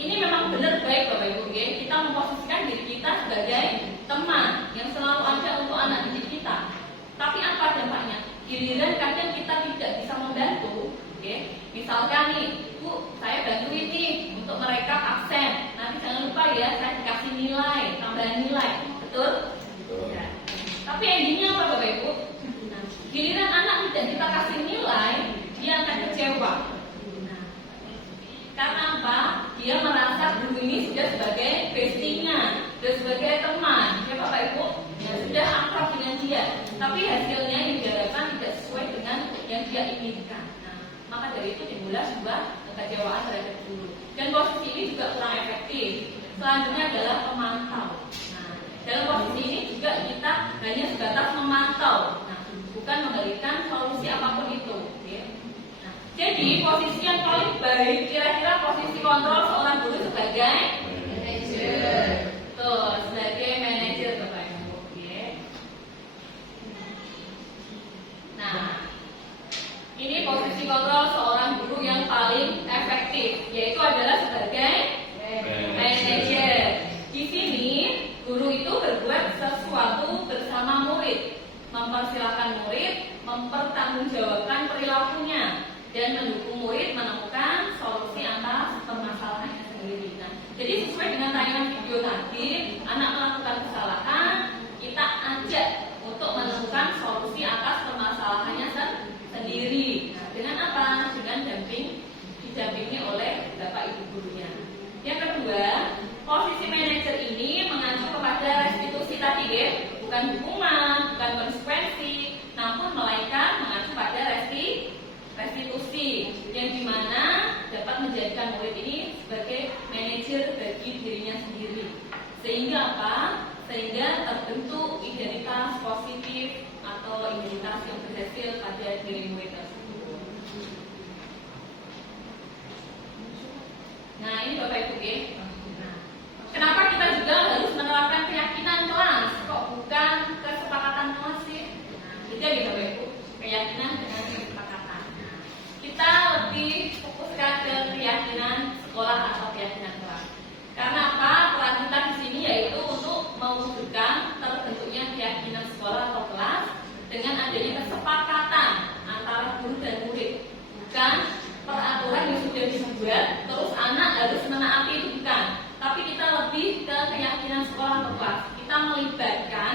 ini memang benar baik Bapak Ibu. Kita memposisikan diri kita sebagai teman yang selalu ada untuk anak didik kita. Tapi apa dampaknya? Giliran kadang kita tidak bisa membantu. Misalkan nih, Bu, saya bantuin nih untuk mereka absen. Nanti jangan lupa ya, saya dikasih nilai, tambahan nilai. Betul? Ya. Tapi endingnya apa Bapak Ibu? Nah, giliran anak tidak kita kasih nilai, dia akan kecewa. Nah, karena apa? Dia merasa guru ini sudah sebagai bestie-nya, sudah sebagai teman. Ya Bapak Ibu, ya, sudah akrab dengan dia. Tapi hasilnya yang diharapkan tidak sesuai dengan yang dia inginkan. Maka dari itu timbullah sebuah kekecewaan terhadap guru. Dan posisi ini juga kurang efektif. Selanjutnya adalah pemantau. Nah, dalam posisi ini juga kita hanya sebatas memantau, nah, bukan memberikan solusi apapun itu. Nah, jadi posisi yang paling baik kira-kira posisi kontrol seorang guru sebagai manajer. Tuh, sebagai manajer Bapak Ibu. Nah, ini posisi kontrol seorang guru yang paling efektif, yaitu adalah sebagai manajer. Di sini guru itu berbuat sesuatu bersama murid, mempersilahkan murid mempertanggungjawabkan perilakunya dan mendukung murid menemukan solusi atas permasalahannya sendiri. Nah, jadi sesuai dengan tayangan video tadi, anak melakukan kesalahan, kita ajak untuk menemukan solusi atas permasalahannya sendiri. Nah, dengan apa? Dengan didampingi oleh Bapak Ibu gurunya. Yang kedua, posisi manajer ini mengacu kepada restitusi tadi ya, bukan hukuman, bukan konsekuensi, namun melainkan mengacu pada restitusi yang dimana dapat menjadikan murid ini sebagai manajer bagi dirinya sendiri. Sehingga apa? Sehingga terbentuk identitas positif atau identitas yang berhasil pada diri murid tersebut. Nah, ini Bapak Ibu ya. Nah, kenapa kita juga harus menerapkan keyakinan kelas? Kok bukan kesepakatan kelas sih? Nah, beda gitu Bapak Ibu. Keyakinan dengan kesepakatan. Nah, kita lebih fokuskan ke keyakinan sekolah atau keyakinan kelas. Karena apa? Peran kita di sini yaitu untuk mewujudkan terbentuknya keyakinan sekolah atau kelas dengan adanya kesepakatan antara guru dan murid, bukan peraturan yang sudah dibuat terus anak harus menaati itu, bukan. Tapi kita lebih ke keyakinan sekolah atau kelas. Kita melibatkan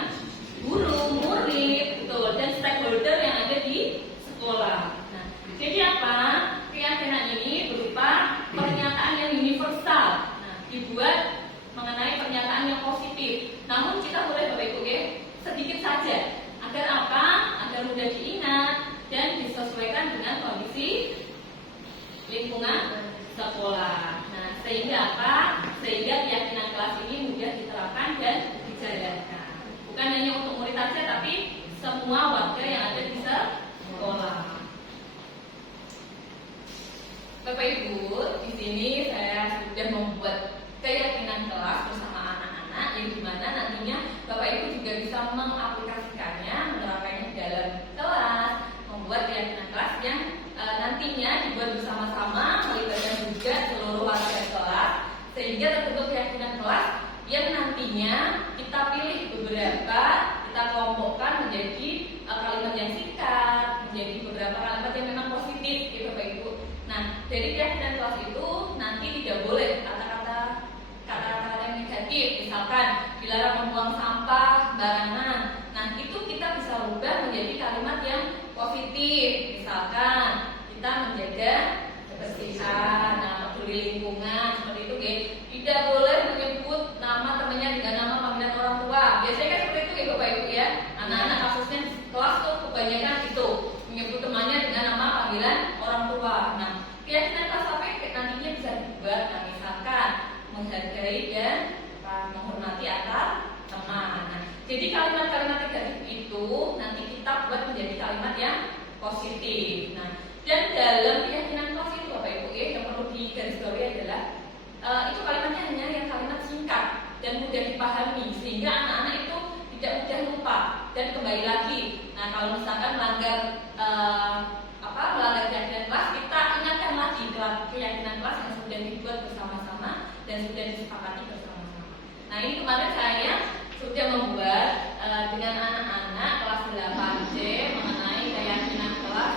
guru, murid, betul, dan stakeholder yang ada di sekolah. Nah, jadi apa? Keyakinan ini berupa pernyataan yang universal. Nah, dibuat mengenai pernyataan yang positif. Namun kita boleh Bapak Ibu ya, sedikit saja. Agar apa? Agar mudah diingat dan disesuaikan dengan kondisi lingkungan sekolah. Nah, sehingga apa? Sehingga keyakinan kelas ini mudah diterapkan dan dijalankan. Bukan hanya untuk murid saja, tapi semua warga yang ada di sekolah. Bapak Ibu, di sini saya sudah membuat keyakinan kelas bersama anak-anak yang dimana nantinya Bapak Ibu juga bisa mengaplikasikannya, menerapkannya di dalam kelas, membuat keyakinan kelas yang nantinya dibuat bersama-sama, melibatkan juga seluruh warga kelas, sehingga terbentuk keyakinan kelas yang nantinya kita pilih beberapa, kita kelompokkan menjadi kalimat yang singkat, menjadi beberapa kalimat yang memang positif, gitu Bapak Ibu. Nah, dari keyakinan kelas itu nanti tidak boleh kata-kata yang negatif, misalkan dilarang membuang sampah barangan. Nah, itu kita bisa rubah menjadi kalimat yang positif, misalkan perwakilan orang tua. Nah, keyakinan kelas apa yang nantinya bisa dibuat? Nah, misalkan menghargai dan menghormati antar teman. Nah, jadi kalimat-kalimat negatif itu nanti kita buat menjadi kalimat yang positif. Nah, dan dalam keyakinan kelas itu Bapak Ibu yang perlu digarisbawahi adalah itu kalimatnya hanya yang kalimat singkat dan mudah dipahami sehingga anak-anak itu tidak mudah lupa dan kembali lagi. Nah, kalau misalkan melanggar keyakinan kelas, kita ingatkan lagi keyakinan kelas yang sudah dibuat bersama-sama dan sudah disepakati bersama-sama. Nah, ini kemarin saya sudah membuat dengan anak-anak kelas 8C mengenai keyakinan kelas.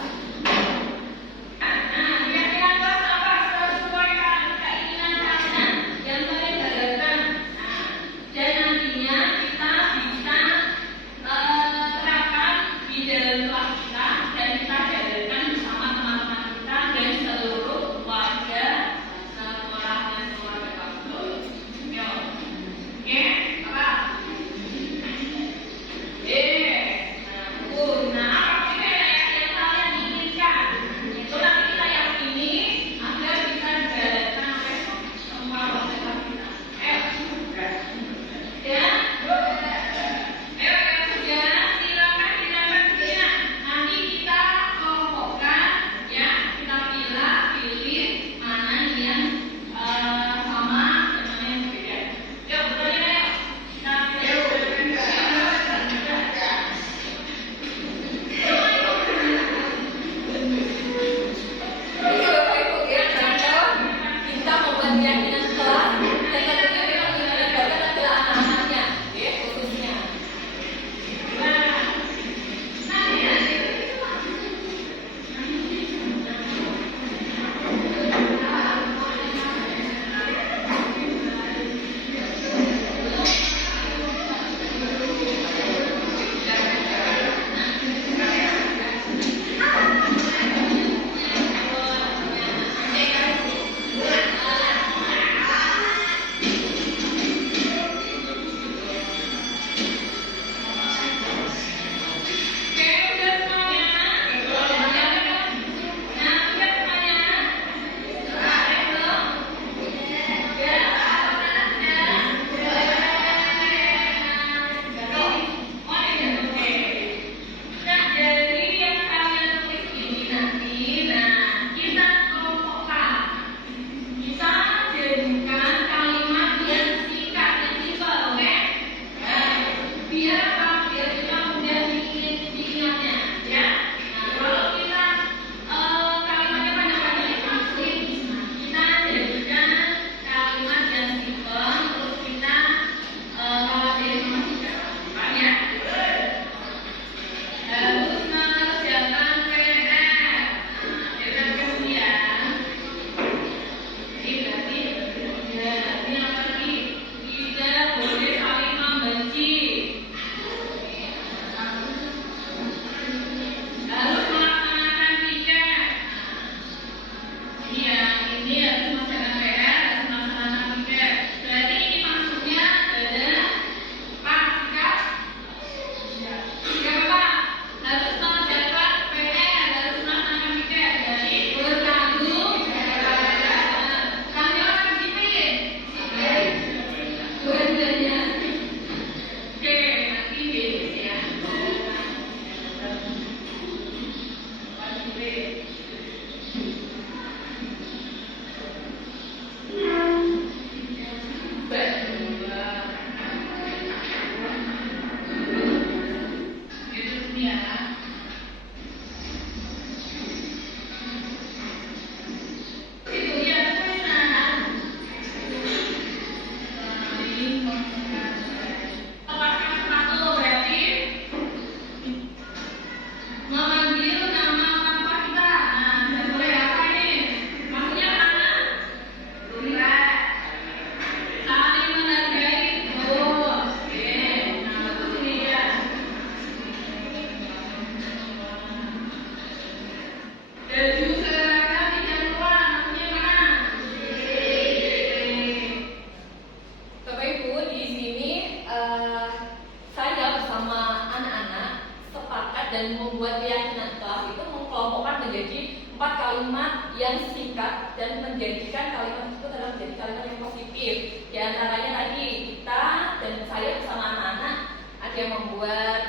dan membuat keyakinan kelas itu mengkelompokkan menjadi 4 kalimat yang singkat dan menjadikan kalimat itu adalah menjadi kalimat yang positif. Di antaranya tadi kita dan saya bersama anak-anak ada yang membuat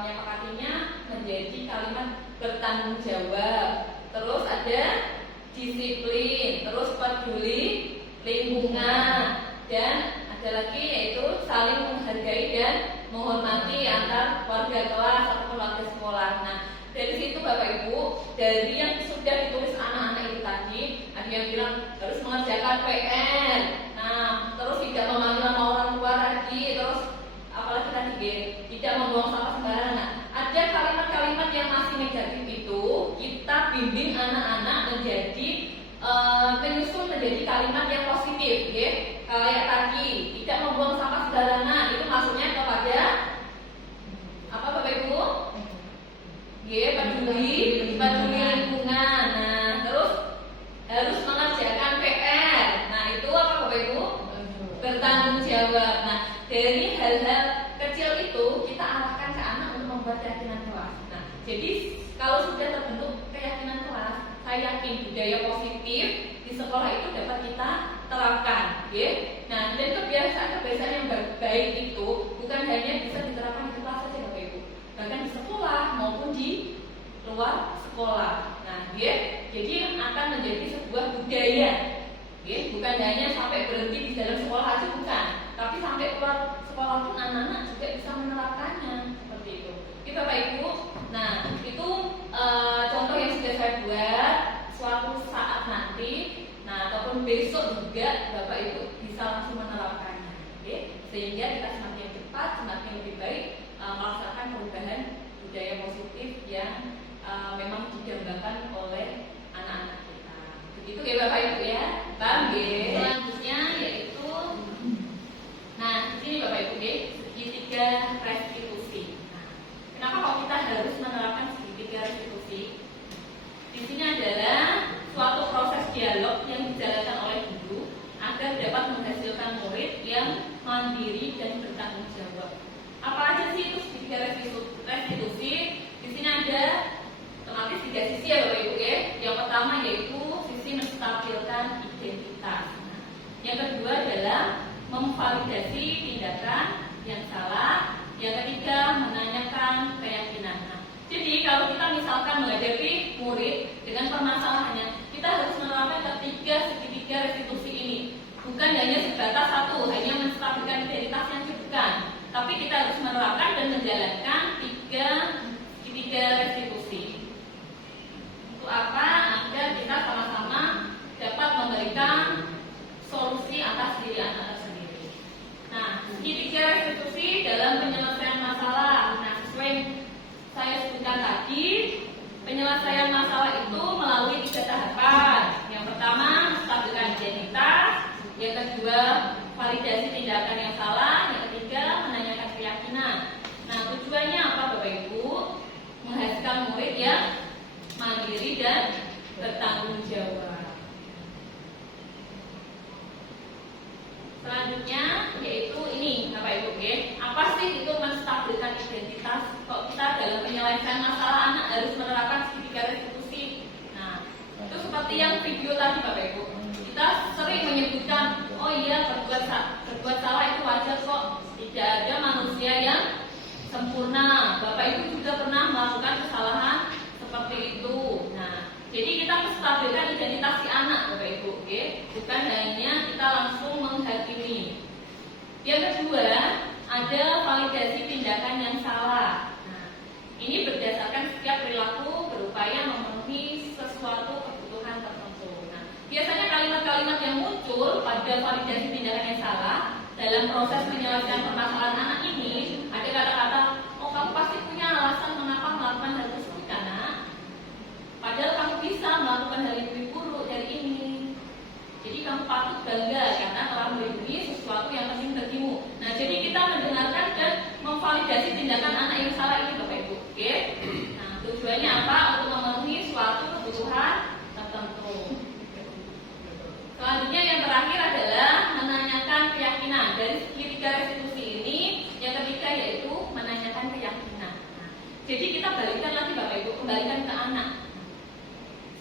menyepakatinya menjadi kalimat bertanggung jawab. Terus ada disiplin, terus peduli lingkungan, dan ada lagi yaitu saling menghargai dan menghormati antar warga kelas atau warga sekolah. Nah, dari situ Bapak Ibu, dari yang sudah ditulis anak-anak itu tadi, ada yang bilang harus mengerjakan PR. Nah, terus tidak memanggil nama orang tua tadi, terus apalagi tadi tidak membuang sampah sembarangan. Nah, ada kalimat-kalimat yang masih negatif itu kita bimbing anak-anak menjadi menyusun menjadi kalimat yang positif, ya. Kayak tadi tidak membuang sampah sembarangan, itu maksudnya kepada apa Bapak Ibu? Peduli lingkungan. Nah, terus harus mengerjakan PR. Nah, itu apa Bapak Ibu? Bertanggung jawab. Nah, dari hal-hal kecil itu kita arahkan ke anak untuk membuat keyakinan kelas. Nah, jadi kalau sudah terbentuk keyakinan kelas, saya yakin budaya positif di sekolah itu dapat kita terapkan, ya. Nah, dan kebiasaan-kebiasaan yang baik itu bukan hanya bisa diterapkan di kelas saja Bapak Ibu, bahkan di sekolah maupun di luar sekolah. Nah, ya, jadi akan menjadi sebuah budaya, ya, bukan hanya sampai berhenti di dalam sekolah aja, bukan, tapi sampai keluar sekolah pun anak-anak juga bisa menerapkannya seperti itu. Gitu Bapak Ibu. Nah, itu contoh yang sudah saya buat. Suatu saat nanti, nah ataupun besok juga Bapak Ibu bisa langsung menerapkannya, okay? Sehingga kita semakin cepat, semakin lebih baik melaksanakan perubahan budaya positif yang memang digambarkan oleh anak-anak kita. Begitu ya Bapak Ibu ya, paham ya? Selanjutnya yaitu, nah di sini Bapak Ibu ya, segitiga restitusi. Nah, kenapa kok kita harus menerapkan segitiga restitusi? Di sini adalah suatu proses dialog yang dijalankan oleh guru agar dapat menghasilkan murid yang mandiri dan bertanggung jawab. Apa aja sih itu segitiga restitusi? Di sini ada otomatis 3 sisi ya Bapak Ibu ya. Yang pertama yaitu sisi menstabilkan identitas. Nah, yang kedua adalah memvalidasi tindakan yang salah. Yang ketiga menanyakan keyakinan. Jadi kalau kita misalkan menghadapi murid dengan permasalahannya, kita harus menerapkan ketiga segitiga restitusi ini. Bukan hanya sebatas satu, hanya menstabilkan identitasnya, bukan. Tapi kita harus menerapkan dan menjalankan segitiga restitusi. Untuk apa? Agar kita sama-sama dapat memberikan solusi atas diri anak tersendiri. Nah, segitiga restitusi dalam penyelesaian masalah. Nah, sesuai saya sebutkan tadi, penyelesaian masalah itu melalui 3 tahapan. Yang pertama, menstabilkan identitas. Yang kedua, validasi tindakan yang salah. Yang ketiga, menanyakan keyakinan. Nah, tujuannya apa Bapak Ibu? Menghasilkan murid yang mandiri dan bertanggung jawab. Selanjutnya yaitu ini Bapak Ibu ya. Apa sih itu menstabilkan identitas? Kok kita dalam penyelesaian masalah anak harus menerapkan segitiga restitusi? Nah, itu seperti yang video tadi Bapak Ibu. Kita sering menyebutkan, oh iya berbuat salah itu wajar kok. Tidak ada manusia yang sempurna. Bapak Ibu juga pernah melakukan kesalahan seperti itu. Nah, jadi kita menstabilkan identitas si anak Bapak Ibu, okay? Bukan hanya kita langsung menghakimi. Yang kedua, ada validasi tindakan yang salah. Nah, ini berdasarkan setiap perilaku berupaya memenuhi sesuatu kebutuhan tertentu. Nah, biasanya kalimat-kalimat yang muncul pada validasi tindakan yang salah dalam proses menyelesaikan permasalahan anak ini, ada kata-kata, oh kamu pasti punya alasan mengapa melakukan hal tersebut, anak. Padahal kamu bisa melakukan hal yang lebih buruk dari ini. Jadi kamu patut bangga karena telah melindungi sesuatu yang penting bagimu. Nah, jadi kita mendengarkan dan memvalidasi tindakan anak yang salah ini Bapak Ibu. Oke? Nah, tujuannya apa? Untuk memenuhi suatu kebutuhan tertentu. Selanjutnya yang terakhir adalah menanyakan keyakinan. Dari segitiga restitusi ini, yang ketiga yaitu menanyakan keyakinan. Nah, jadi kita balikkan lagi Bapak Ibu, kembalikan ke anak.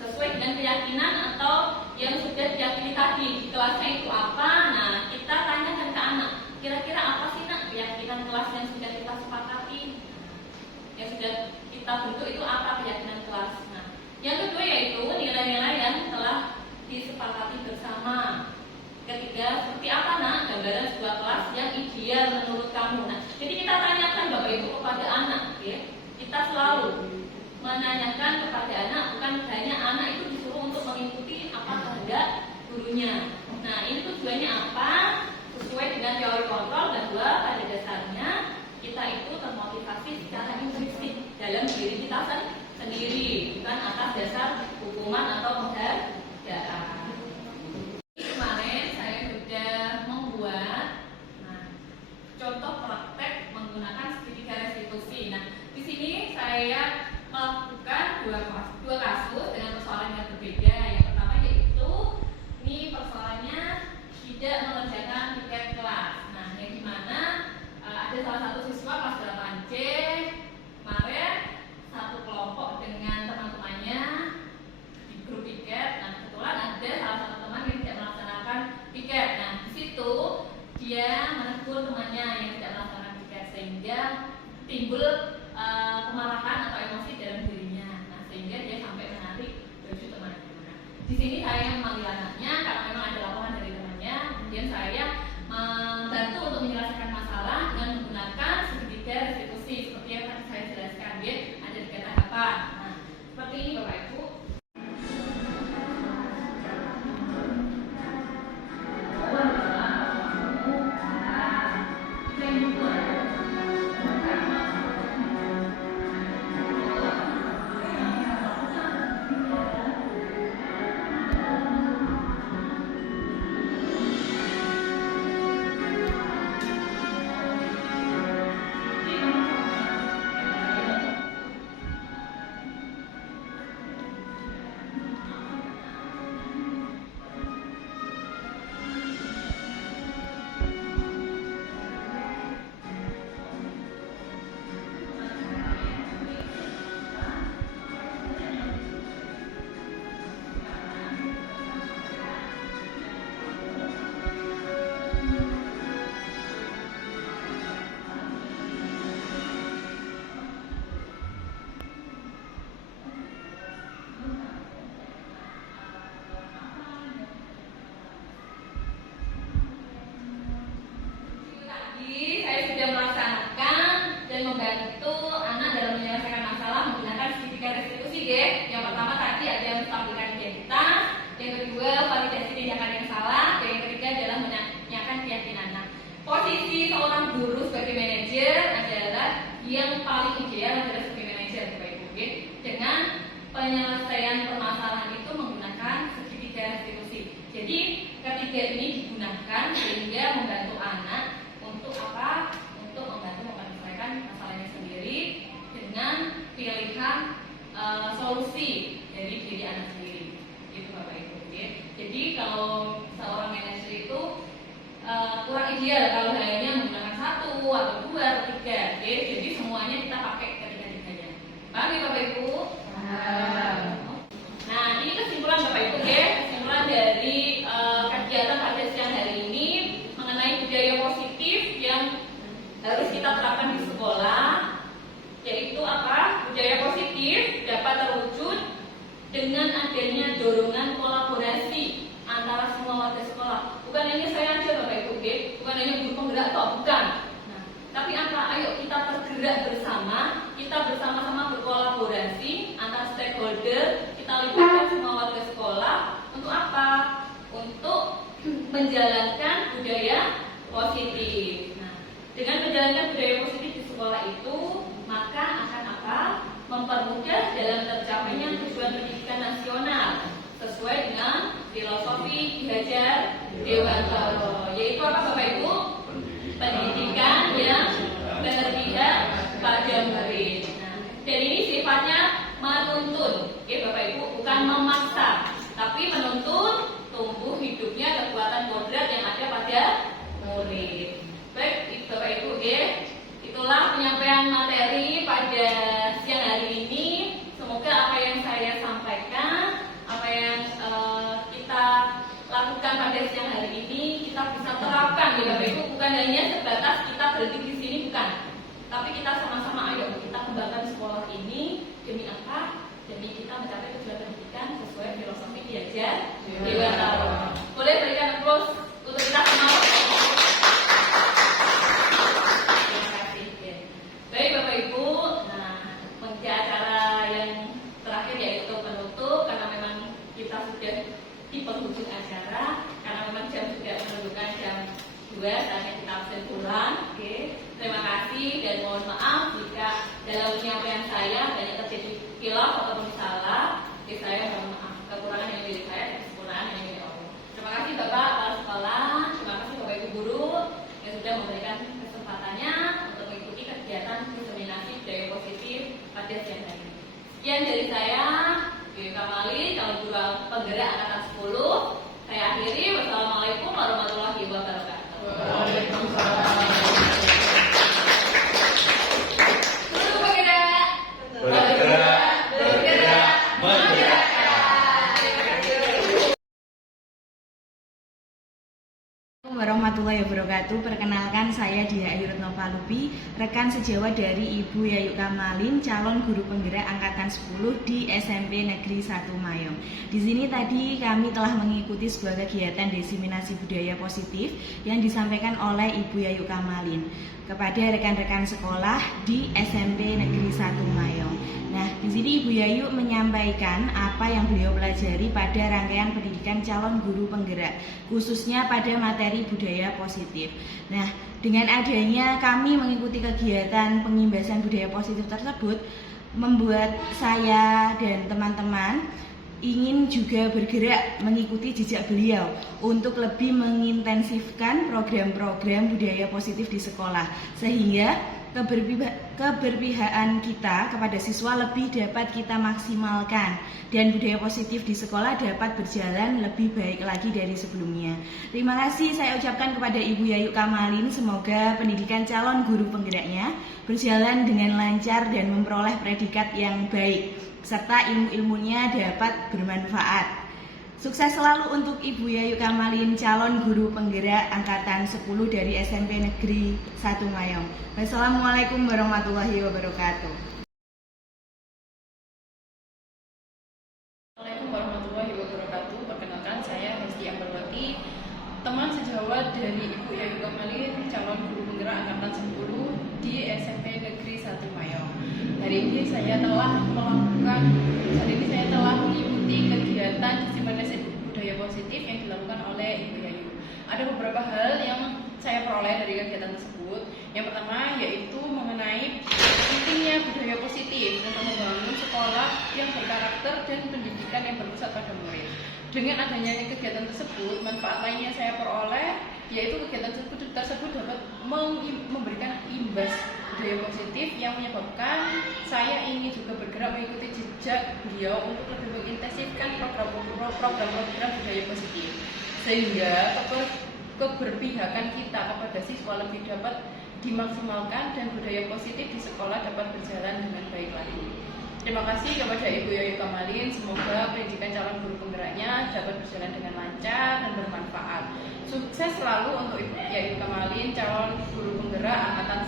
Sesuai dengan keyakinan atau yang sudah diyakini tadi di kelasnya itu apa. Nah, kita tanyakan ke anak, kira-kira apa sih nak keyakinan kelas yang sudah kita sepakati, yang sudah kita bentuk itu apa keyakinan kelas. Nah, yang kedua yaitu nilai-nilai yang telah disepakati bersama. Ketiga, seperti apa nak gambaran sebuah kelas yang ideal menurut kamu. Nah, jadi kita tanyakan Bapak Ibu kepada anak, ya. Kita selalu menanyakan kepada anak, bukan hanya anak itu disuruh untuk mengikuti apa kehendak gurunya. Nah, ini tujuannya apa? Sesuai dengan teori kontrol bahwa pada dasarnya kita itu termotivasi secara intrinsik dalam diri kita sendiri, bukan atas dasar hukuman atau penghargaan. Kemarin saya sudah membuat contoh praktek menggunakan segitiga restitusi. Nah, di sini saya melakukan dua kasus dengan persoalan yang berbeda. Yang pertama yaitu ini persoalannya tidak mengerjakan tiket kelas. Nah, yang dimana ada salah satu siswa kelas 8C kemarin satu kelompok dengan teman-temannya di grup piket. Nah, kebetulan ada salah satu teman yang tidak melaksanakan piket. Nah, di situ dia menegur temannya yang tidak melaksanakan piket sehingga timbul kemarahan atau emosi dalam dirinya. Nah, sehingga dia sampai menarik baju temannya. Nah, di sini saya memanggil anaknya karena memang ada laporan dari temannya. Kemudian saya membantu untuk menyelesaikan masalah dengan menggunakan segitiga restitusi seperti yang tadi saya jelaskan, ya. Ada 3 tahapan. Nah, seperti ini Bapak Ibu. Posisi seorang guru sebagai manajer adalah yang paling ideal adalah sebagai manajer, Bapak Ibu, dengan penyelesaian permasalahan itu menggunakan segitiga restitusi. Jadi ketiga ini digunakan sehingga membantu anak untuk apa? Untuk membantu menyelesaikan masalahnya sendiri dengan pilihan solusi dari diri anak sendiri. Itu Bapak Ibu. Jadi kalau seorang manajer itu kurang ideal kalau hanya menggunakan 1 atau 2 atau 3. Jadi semuanya kita pakai ketiga-tiganya. Paham ya Bapak Ibu? Nah, ini kesimpulan Bapak Ibu, kesimpulan dari kegiatan pada siang hari ini mengenai budaya positif yang harus kita terapkan di sekolah, yaitu apa? Budaya positif dapat terwujud dengan adanya dorongan kolaborasi antara semua warga sekolah. Bukan hanya saya aja Bapak Ibu, bukan hanya guru penggerak toh, bukan. Nah, tapi apa? Ayo kita tergerak bersama, kita bersama-sama berkolaborasi antar stakeholder, kita libatkan semua warga sekolah untuk apa? Untuk menjalankan budaya positif. Nah, dengan menjalankan budaya positif di sekolah itu, maka akan apa? Mempermudah dalam tercapainya tujuan pendidikan nasional sesuai dengan filosofi Ki Hajar Dewantara, yaitu apa Bapak Ibu? Pendidikan yang berpihak pada murid. Nah, dan ini sifatnya menuntun, Bapak Ibu, bukan memaksa, tapi menuntun tumbuh hidupnya kekuatan kodrat yang ada pada murid. Baik, Bapak Ibu, itulah penyampaian materi pada siang hari ini. Semoga apa yang saya sampaikan, apa yang hanya sebatas kita berhenti di sini bukan, tapi kita sama-sama ayo kita kembangkan sekolah ini demi apa? Demi kita mencapai tujuan pendidikan sesuai filosofi diajar Dewata. Boleh berikan applause untuk kita semua. Terima kasih. Ya. Baik Bapak Ibu, nah mengikuti acara yang terakhir yaitu penutup karena memang kita sudah di penghujung acara karena memang jam sudah menunjukkan jam 2 saatnya kita absen pulang. Oke. Terima kasih dan mohon maaf jika dalam penyampaian saya banyak terjadi khilaf ataupun salah. Oke, saya mohon maaf. Kekurangan yang milik saya dan kesempurnaan yang milik Allah. Terima kasih Bapak Kepala Sekolah, terima kasih Bapak Ibu guru yang sudah memberikan kesempatannya untuk mengikuti kegiatan diseminasi budaya positif pada siang hari ini. Sekian dari saya, Yayu Kamali, calon guru penggerak angkatan 10. Saya akhiri. Wassalamualaikum warahmatullahi wabarakatuh. Guru penggerak. Warahmatullahi wabarakatuh. Perkenalkan, saya Dia Ayu Retno Palupi, rekan sejawat dari Ibu Yayu Kamalin, calon guru penggerak angkatan 10 di SMP Negeri 1 Mayong. Di sini tadi kami telah mengikuti sebuah kegiatan diseminasi budaya positif yang disampaikan oleh Ibu Yayu Kamalin kepada rekan-rekan sekolah di SMP Negeri 1 Mayong. Nah, di sini Ibu Yayu menyampaikan apa yang beliau pelajari pada rangkaian pendidikan calon guru penggerak, khususnya pada materi budaya positif. Nah, dengan adanya kami mengikuti kegiatan pengimbasan budaya positif tersebut, membuat saya dan teman-teman ingin juga bergerak mengikuti jejak beliau untuk lebih mengintensifkan program-program budaya positif di sekolah, sehingga keberpihakan kita kepada siswa lebih dapat kita maksimalkan dan budaya positif di sekolah dapat berjalan lebih baik lagi dari sebelumnya. Terima kasih saya ucapkan kepada Ibu Yayu Kamalin, semoga pendidikan calon guru penggeraknya berjalan dengan lancar dan memperoleh predikat yang baik serta ilmu-ilmunya dapat bermanfaat. Sukses selalu untuk Ibu Yayu Kamalin, calon guru penggerak angkatan 10 dari SMP Negeri 1 Mayong. Wassalamualaikum warahmatullahi wabarakatuh. Assalamualaikum warahmatullahi wabarakatuh. Perkenalkan, saya Hesti Ambarwati, teman sejawat dari Ibu Yayu Kamalin, calon guru penggerak angkatan 10 di SMP Negeri 1 Mayong. Hari ini saya telah mengikuti kegiatan diseminasi budaya positif yang dilakukan oleh Ibu Yayu. Ada beberapa hal yang saya peroleh dari kegiatan tersebut. Yang pertama yaitu mengenai pentingnya budaya positif untuk membangun sekolah yang berkarakter dan pendidikan yang berpusat pada murid. Dengan adanya kegiatan tersebut, manfaat lain yang saya peroleh yaitu kegiatan tersebut dapat memberikan imbas budaya positif yang menyebabkan saya ingin juga bergerak mengikuti jejak beliau untuk lebih mengintensifkan program-program budaya positif, sehingga keberpihakan kita kepada siswa lebih dapat dimaksimalkan dan budaya positif di sekolah dapat berjalan dengan baik lagi. Terima kasih kepada Ibu Yayu Kamalin, semoga pendidikan calon guru penggeraknya dapat berjalan dengan lancar dan bermanfaat. Sukses selalu untuk Ibu Yayu Kamalin, calon guru penggerak angkatan